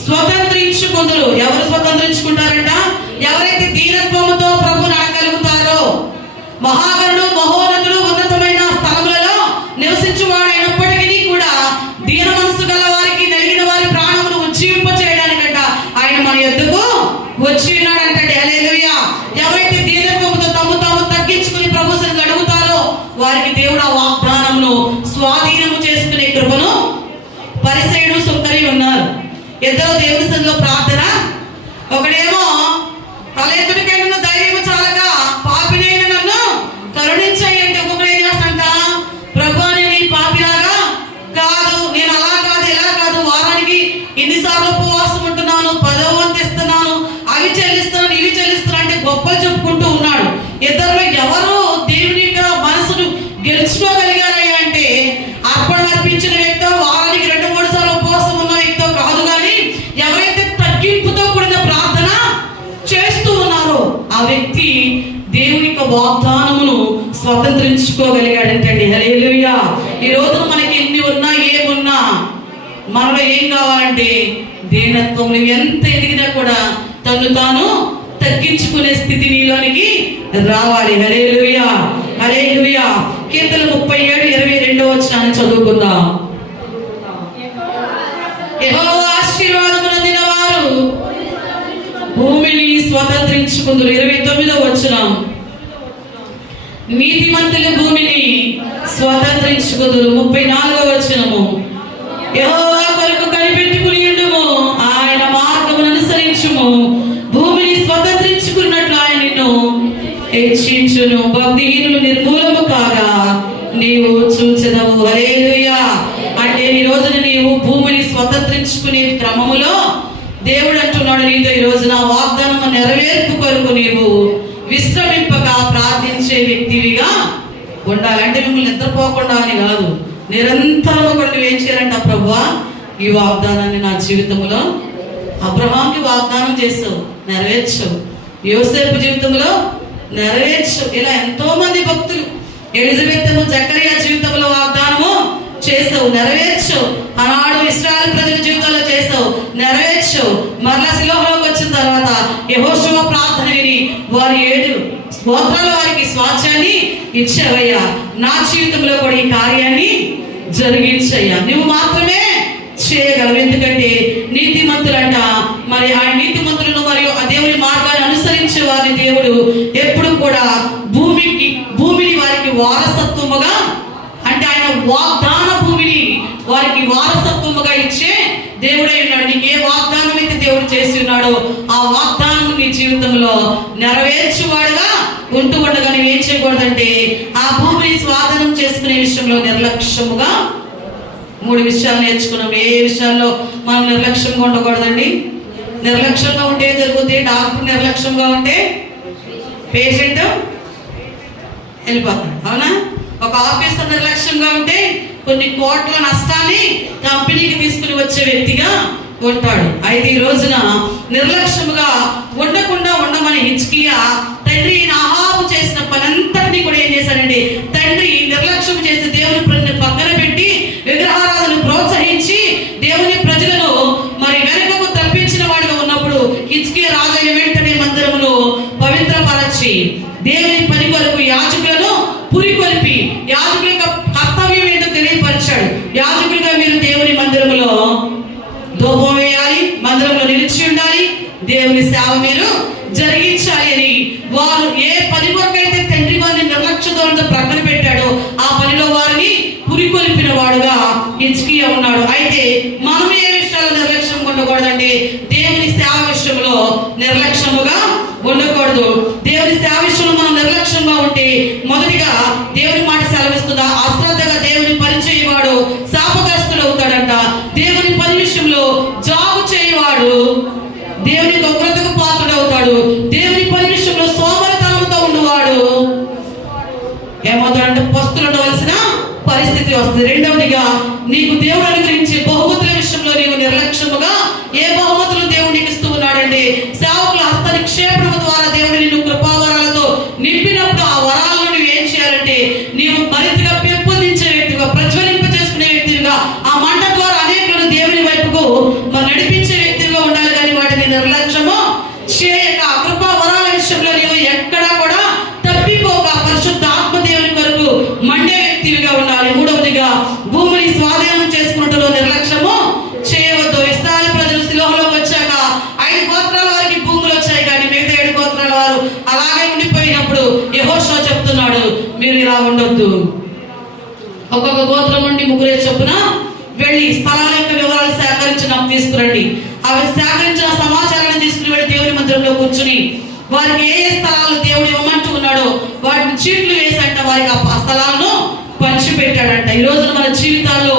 స్వతంత్రించుకుందరు. ఎవరు స్వతంత్రించుకుంటారంట? ఎవరైతే దీనత్వముతో ప్రభువుని అడగలుగుతారో. మహాగణుడు మహోన్నతుడు ఉన్నతమైన స్థలములలో నివసించువాడైనప్పటికీ కూడా దీన మనసు గల వారికి నలిగిన వారి ప్రాణమును ఉజ్జీవింప చేయడానికంట ఆయన మన యొద్దకు వచ్చి ఉన్నాడంటే. హల్లెలూయా. ఎవరైతే దీనత్వముతో తాము తగ్గించుకుని ప్రభు సన్నిధిలో అడుగుతారో వారికి దేవుడు ఆ వాగ్దానమును స్వాధీనము చేసుకునే కృపను. పరిసయ్యుడు సుంకరి ఉన్నారు. ఇద్దరు దేవుని సన్నిధిలో ప్రార్థన. ఒకడేమో తలెత్తుడికైనా ధైర్యం చాలక పాపినైన నన్ను కరుణించాయి అంటే ఒక్కొక్కడు ఏం చేస్తాడంట, ప్రభువా నేను ఈ పాపిలాగా కాదు, నేను అలా కాదు ఇలా కాదు, వారానికి ఎన్నిసార్లు ఉపవాసం ఉంటున్నాను, 10వ వంతు ఇస్తున్నాను, అవి చెల్లిస్తున్నాను ఇవి చెల్లిస్తున్నాను అంటే గొప్పలు చెప్పుకుంటూ ఉన్నాడు. ఇద్దరిలో ఎవరు దేవుని యొక్క మనసును గెలుచుకోగలిగారయ్యా అంటే అర్పణ అర్పించిన వ్యక్తో, వారానికి 2-3 సార్లు ఉపవాసం ఉన్న వ్యక్తో కాదు, కానీ ఎవరైతే తగ్గింపుతో కూడిన ప్రార్థన చేస్తూ ఉన్నారో ఆ వ్యక్తి దేవుని యొక్క వాగ్దానమును స్వతంత్రించుకోగలిగాడంటండి. హల్లెలూయా. ఈ రోజు మనకి ఎన్ని ఉన్నా ఏమున్నా మనలో ఏం కావాలంటే దీనత్వం. నువ్వు ఎంత ఎదిగినా కూడా తను తాను తగ్గించుకునే స్థితి నీలోనికి రావాలి. హల్లెలూయా, హల్లెలూయా. కీర్తన 37:22 చదువుకుందాం. యెహోవా ఆశీర్వాదము నొందిన వారు భూమిని స్వతంత్రించుకుందురు. 29 నీతిమంతుల భూమిని స్వతంత్రించుకుందురు. 34 యెహోవా కొరకు కనిపెట్టుకుని ఉండుము, ఆయన మార్గమును అనుసరించుము, భూమిని స్వతంత్రించుకున్నట్లు ఆయన నిన్ను హెచ్చించును, భక్తిహీనులు నిర్మూలము కాగా నీవు చూచెదవు. హల్లెలూయా. అంటే ఈ రోజున నీవు భూమిని స్వతంత్రించుకునే క్రమములో దేవుడు అంటున్నాడు నీతో, ఈ రోజున వాగ్దానము నెరవేర్పు కొరకు నీవు విశ్రమింపక ప్రార్థించే వ్యక్తివిగా ఉండాలి. అంటే మిమ్మల్ని నిద్రపోకుండా అని కాదు, నిరంతరం కూడా నువ్వేం చేయాలంట, ప్రభువా ఈ వాగ్దానాన్ని నా జీవితంలో అబ్రహాంకి వాగ్దానం చేసావు, నెరవేర్చావు. యోసేపు జీవితంలో నెరవేర్చావు. ఇలా ఎంతో మంది భక్తులు, ఎలిజబెత్ జకరియా జీవితంలో వాగ్దానము చేసావు, నెరవేర్చావు. ఆనాడు ఇశ్రాయేలు ప్రజల జీవితంలో చేసావు, నెరవేర్చావు. మరలా శిలోహలోకి వచ్చిన తర్వాత యెహోషువ ప్రార్థన విని వారి 7 గోత్రాల వారికి స్వాస్థ్యాన్ని ఇచ్చావయ్యా. నా జీవితంలో కూడా ఈ కార్యాన్ని జరిగించయ్యా. నువ్వు మాత్రమే చేయగలవు. ఎందుకంటే నీతిమంతులంట, మరి ఆ నీతిమంతులను మరియు ఆ దేవుని మార్గాన్ని అనుసరించే వారిని దేవుడు ఎప్పుడు కూడా భూమిని వారికి వారసత్వముగా, అంటే ఆయన వాగ్దాన భూమిని వారికి వారసత్వముగా ఇచ్చే దేవుడై ఉన్నాడు. నీకు ఏ వాగ్దానం అయితే దేవుడు చేసి ఉన్నాడో ఆ వాగ్దానం నీ జీవితంలో నెరవేర్చువాడుగా ఉంటూ ఉండగా నువ్వేం చేయకూడదంటే ఆ భూమిని స్వాధీనం చేసుకునే విషయంలో నిర్లక్ష్యముగా. 3 విషయాలు నేర్చుకున్నాం. ఏ విషయాల్లో మనం నిర్లక్ష్యంగా ఉండకూడదండి. నిర్లక్ష్యంగా ఉంటే జరుగుతుంది. డాక్టర్ నిర్లక్ష్యంగా ఉంటే పేషెంట్ వెళ్ళిపోతాడు, అవునా? ఒక ఆఫీసర్ నిర్లక్ష్యంగా ఉంటే కొన్ని కోట్ల నష్టాన్ని కంపెనీకి తీసుకుని వచ్చే వ్యక్తిగా ఉంటాడు. అయితే ఈ రోజున నిర్లక్ష్యముగా ఉండకుండా ఉండమని హిజ్కియా తండ్రి అహాబు చేసిన పనంతటినీ కూడా ఏం చేశాడంటే, తండ్రి నిర్లక్ష్యం చేసి దేవుని పక్కన పెట్టి విగ్రహారాధనను ప్రోత్సహించి దేవుని ప్రజలను మరి వెనుకకు తప్పించిన వాడిగా ఉన్నప్పుడు హిజ్కియా రాజైన వెంటనే మందిరమును పవిత్రపరచి దేవుని పని కొరకు యాజకులను పురికొల్పి యాజకుల యొక్క కర్తవ్యం ఏంటో తెలియపరిచాడు. యాజకులుగా మీరు దేవుని మందిరములో ధూపం వేయాలి, మందిరంలో నిలిచి ఉండాలి, దేవుని సేవ మీరు జరిగించాలి అని వారు ఏ పని కొరకైతే తండ్రి వారిని నిర్లక్ష్యంతో ప్రక్కన పెట్టాడో ఆ పనిలో వారిని పురికొల్పిన వాడుగా హిజ్కియా ఉన్నాడు. అయితే మనం ఏ విషయాల్లో నిర్లక్ష్యంగా ఉండకూడదంటే దేవుని సేవ విషయంలో నిర్లక్ష్యముగా ఉండకూడదు. దేవుని సేవ విషయంలో మనం నిర్లక్ష్యంగా ఉంటే మొదటిగా దేవుని మాట సెలవిస్తుందా, అశ్రద్ధగా దేవుని పని చేయవాడు శాపగ్రస్తుడు అవుతాడంట. దేవుని పని విషయంలో జాబు చేయవాడు దేవుని ఉగ్రతకు పాత్రుడు అవుతాడు. దేవుని పని విషయంలో సోమరితనంతో ఉన్నవాడు ఏమవుతాడంటే పస్తులు ఉండవలసిన పరిస్థితి వస్తుంది. రెండవదిగా నీకు దేవుడు అనుగ్రహించే బహుమతుల విషయంలో నీవు నిర్లక్ష్యముగా ఏ బహుమతులు దేవుడు నీకు ఇస్తూ ఉన్నాడంటే సేవకుల హస్త నిక్షేపణము ద్వారా దేవుడు నిన్ను కృపావరాలతో నింపినప్పుడు ఆ వరాలను నువ్వు ఏం చేయాలంటే నీవు మరింతగా పెంపొందించే వ్యక్తిగా, ప్రజ్వలింప చేసుకునే వ్యక్తిగా, ఆ మంట ద్వారా అనేకులను దేవుని వైపుకు నడిపించే వ్యక్తిగా ఉండాలి. కానీ వాటిని నిర్లక్ష్యము చేయక కృపా వరాల విషయంలో నీవు ఎక్కడా కూడా తప్పిపోక పరిశుద్ధ ఆత్మ దేవుని కొరకు మండే వ్యక్తిగా ఉండాలి. మూడవదిగా భూమిని స్వాధీనం చేసుకున్నట్లో నిర్లక్ష్యము చేయవద్దు. ఇశ్రాయేలు ప్రజలు శిలోహలోకి వచ్చాక 5 గోత్రాల వారికి భూములు వచ్చాయి, కానీ మిగతా 7 గోత్రాల వారు అలాగే ఉండిపోయినప్పుడు యెహోషువ చెప్తున్నాడు, మీరు ఇలా ఉండొద్దు. ఒక్కొక్క గోత్రం నుండి 3 చొప్పున వెళ్ళి స్థలాల యొక్క వివరాలు సేకరించిన నాకు తీసుకురండి. అవి సేకరించిన సమాచారాన్ని తీసుకుని వెళ్ళి దేవుని మందిరంలో కూర్చుని వారికి ఏ స్థలాలు దేవుడు ఇవ్వమంటూ ఉన్నాడో వాటిని చీట్లు వేసంట వారికి ఆ స్థలాలను పంచిపెట్టాడంట. ఈ రోజున మన జీవితాల్లో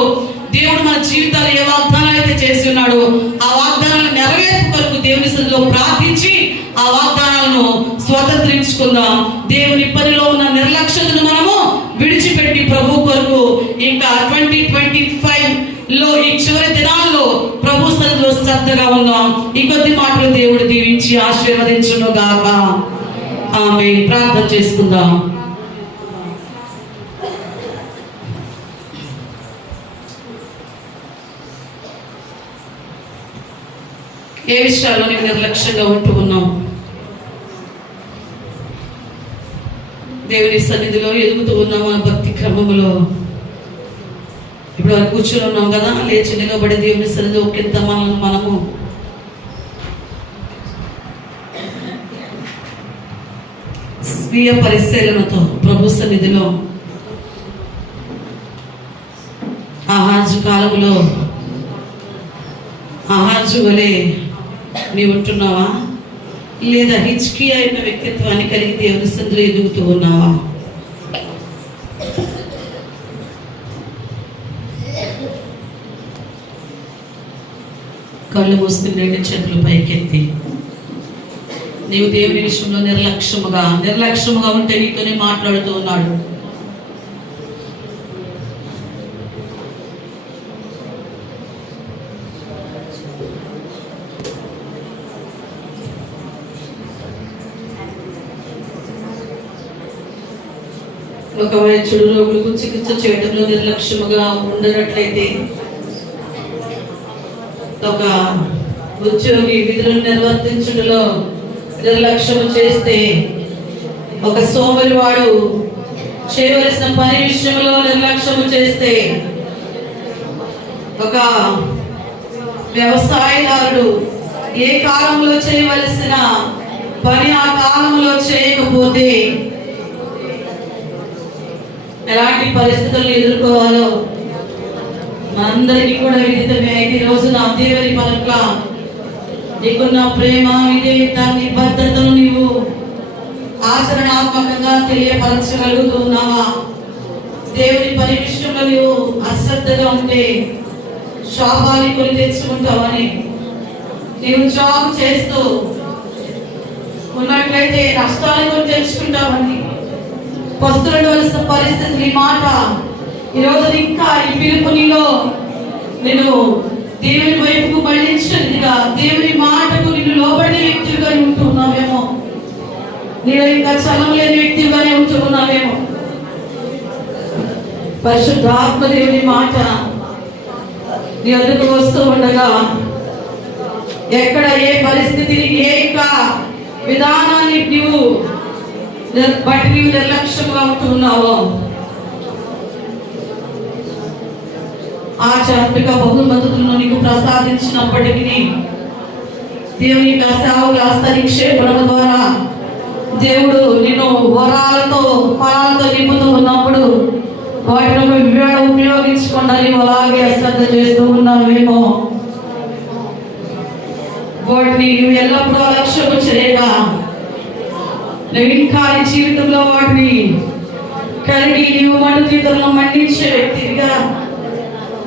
దేవుడు మన జీవితాలు ఏ వాగ్దానాలు అయితే చేసి ఉన్నాడో ఆ వాగ్దానాలను నెరవేర్పు కొరకు దేవుని సన్నిధిలో ప్రార్థించి ఆ వాగ్దానాలను స్వతంత్రించుకుందాం. దేవుని పనిలో ఉన్న నిర్లక్ష్యతను మనము విడిచిపెట్టి ప్రభు కొరకు ఇంకా 2025 లో ఈ చివరి దినాల్లో ప్రభు సన్నిధిలో శ్రద్ధగా ఉందాం. ఈ కొద్ది మాటలు దేవుడు దీవించి ఆశీర్వదించును గాక. ఆమేన్. ప్రార్థన చేసుకుందాం. ఏ విషయాల్లో నేను నిర్లక్ష్యంగా ఉంటూ ఉన్నాం? దేవుని సన్నిధిలో ఎదుగుతూ ఉన్నాము భక్తి క్రమములో. ఇప్పుడు కూర్చొని ఉన్నాం కదా, లేచి నిలబడి దేవుని సన్నిధిలో ఒకంత మనము స్వీయ పరిశీలనతో ప్రభు సన్నిధిలో ఆహాజు కాలములో ఆహాజు వలె నీవు ఉంటున్నావా, లేదా హిజ్కియా అయిన వ్యక్తిత్వాన్ని కలిగి దేవుని సన్నిధిలో ఎదుగుతూ ఉన్నావా? కళ్ళు మూసుకుని చేతులు పైకెత్తి నీవు దేవుని విషయంలో నిర్లక్ష్యముగా ఉంటే నీతోనే మాట్లాడుతూ ఉన్నాడు. ఒకవేళ చెడు రోగులకు చికిత్స చేయడంలో నిర్లక్ష్యముగా ఉండనట్లయితే, ఒక ఉద్యోగి విధులను నిర్వర్తించడంలో నిర్లక్ష్యము చేస్తే, ఒక సోమరి వాడు చేయవలసిన పని విషయంలో నిర్లక్ష్యము చేస్తే, ఒక వ్యవసాయదారుడు ఏ కాలంలో చేయవలసిన పని ఆ కాలంలో చేయకపోతే ఎలాంటి పరిస్థితులను ఎదుర్కోవాలో మనందరికీ కూడా విదితమే. అయితే ఈ రోజున దేవుని పట్ల నీకున్న ప్రేమ, విధేయత, నిబద్ధతను నీవు ఆచరణాత్మకంగా తెలియపరచగలుగుతూ ఉన్నావా? దేవుని పని విషయంలో నీవు అశ్రద్ధగా ఉంటే శాపాన్ని కొని తెచ్చుకుంటావని, నీవు జాబ్ చేస్తూ ఉన్నట్లయితే నష్టాన్ని కొని తెచ్చుకుంటావని, పస్తులుండవలసిన పరిస్థితి నీ మాట ఈరోజు ఇంకా ఈ పిలుపు నీలో నేను దేవుని వైపుకు మళ్ళించినదిగా, దేవుని మాటకు నిన్ను లోబడే వ్యక్తిగా ఉంటున్నావేమో, నేను ఇంకా చలం లేని వ్యక్తిగానే ఉంటున్నావేమో. పరిశుద్ధాత్మ దేవుని మాట నీ వద్దకు వస్తూ ఉండగా ఎక్కడ ఏ పరిస్థితిని, ఏ విధానాన్ని బట్టి నీవు నిర్లక్ష్యంగా ఉంటున్నావో ఆధ్యాత్మిక బహుమతులను నీకు ప్రసాదించినప్పటికీ దేవుని యొక్క సేవల హస్తనిక్షేపణ ద్వారా దేవుడు నిన్ను వరాలతో ఫలాలతో నింపుతూ ఉన్నప్పుడు వాటిని ఉపయోగించకుండా నీవు అలాగే అశ్రద్ధ చేస్తూ ఉన్నావేమో. వాటిని నువ్వు ఎల్లప్పుడూ అలక్ష్యము చేయగా నువ్వు ఇంకా నీ జీవితంలో వాటిని కలిగి నీవు మన జీవితంలో మండించే వ్యక్తిగా,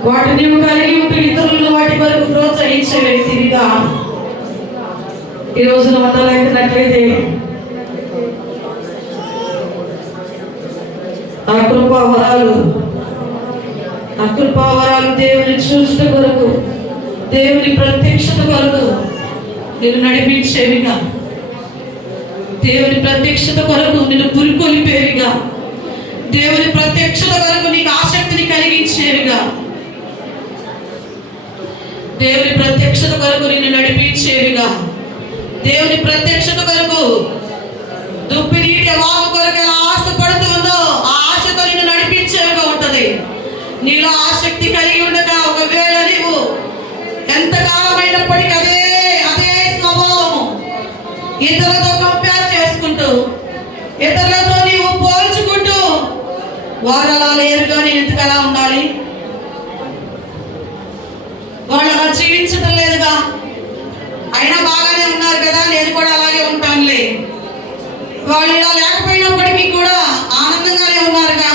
వాటిని నీవు కలిగి ఉంటూ ఇతరులను వాటి వరకు ప్రోత్సహించే వ్యక్తిగా ఈ రోజున మొదలైనట్లయితే ఆ కృపావరాలు దేవుని చూసుట కొరకు, దేవుని ప్రత్యక్షత కొరకు నిన్ను నడిపించేవిగా, దేవుని ప్రత్యక్షత కొరకు నిన్ను పురికొలిపేవిగా, దేవుని ప్రత్యక్షత కొరకు నీకు ఆసక్తిని కలిగించేవిగా, దేవుని ప్రత్యక్షత కొరకు నిన్ను నడిపించేవిగా, దేవుని ప్రత్యక్షత కొరకు దుప్పి నీటి వాగు కొరకు ఎలా ఆశపడుతూ ఉందో ఆ ఆశతో నిన్ను నడిపించేవిగా ఉంటది. నీలో ఆసక్తి కలిగి ఉండగా ఒకవేళ నీవు ఎంతకాలమైనప్పటికీ అదే స్వభావము ఇతరులతో కంపేర్ చేసుకుంటూ, ఇతరులతో నీవు పోల్చుకుంటూ, వారు అలా లేరుగా నేను ఎందుకు అలా ఉండాలి, వాళ్ళు అలా జీవించడం వాళ్ళు ఇలా లేకపోయినప్పటికీ కూడా ఆనందంగానే ఉన్నారుగా.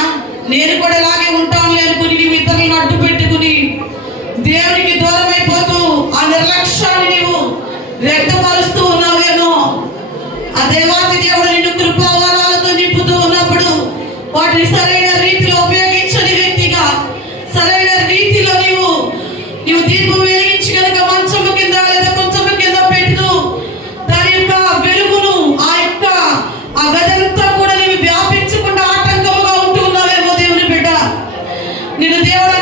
నేను కూడా ఇలాగే ఉంటాను అనుకుని నీవు ఇతరులను అడ్డు పెట్టుకుని దేవునికి దూరం అయిపోతూ ఆ నిర్లక్ష్యాన్ని నీవు వ్యక్తపరుస్తూ ఉన్నావేమో. ఆ దేవాది దేవుడు నిన్ను కృపావరాలతో నింపుతూ ఉన్నప్పుడు వాటిని సరైన రీతిలో ఉపయోగించని వ్యక్తిగా, సరైన రీతిలో నీవు దీపం వెలిగించి కనుక మంచము కింద లేదా కొంచెము కింద పెడుతూ దాని యొక్క వెలుగును ఆ గదంతా కూడా నీవు వ్యాపించకుండా ఆటంకముగా ఉంటూ ఉన్నావేమో దేవుని బిడ్డ. నిన్ను దేవుడు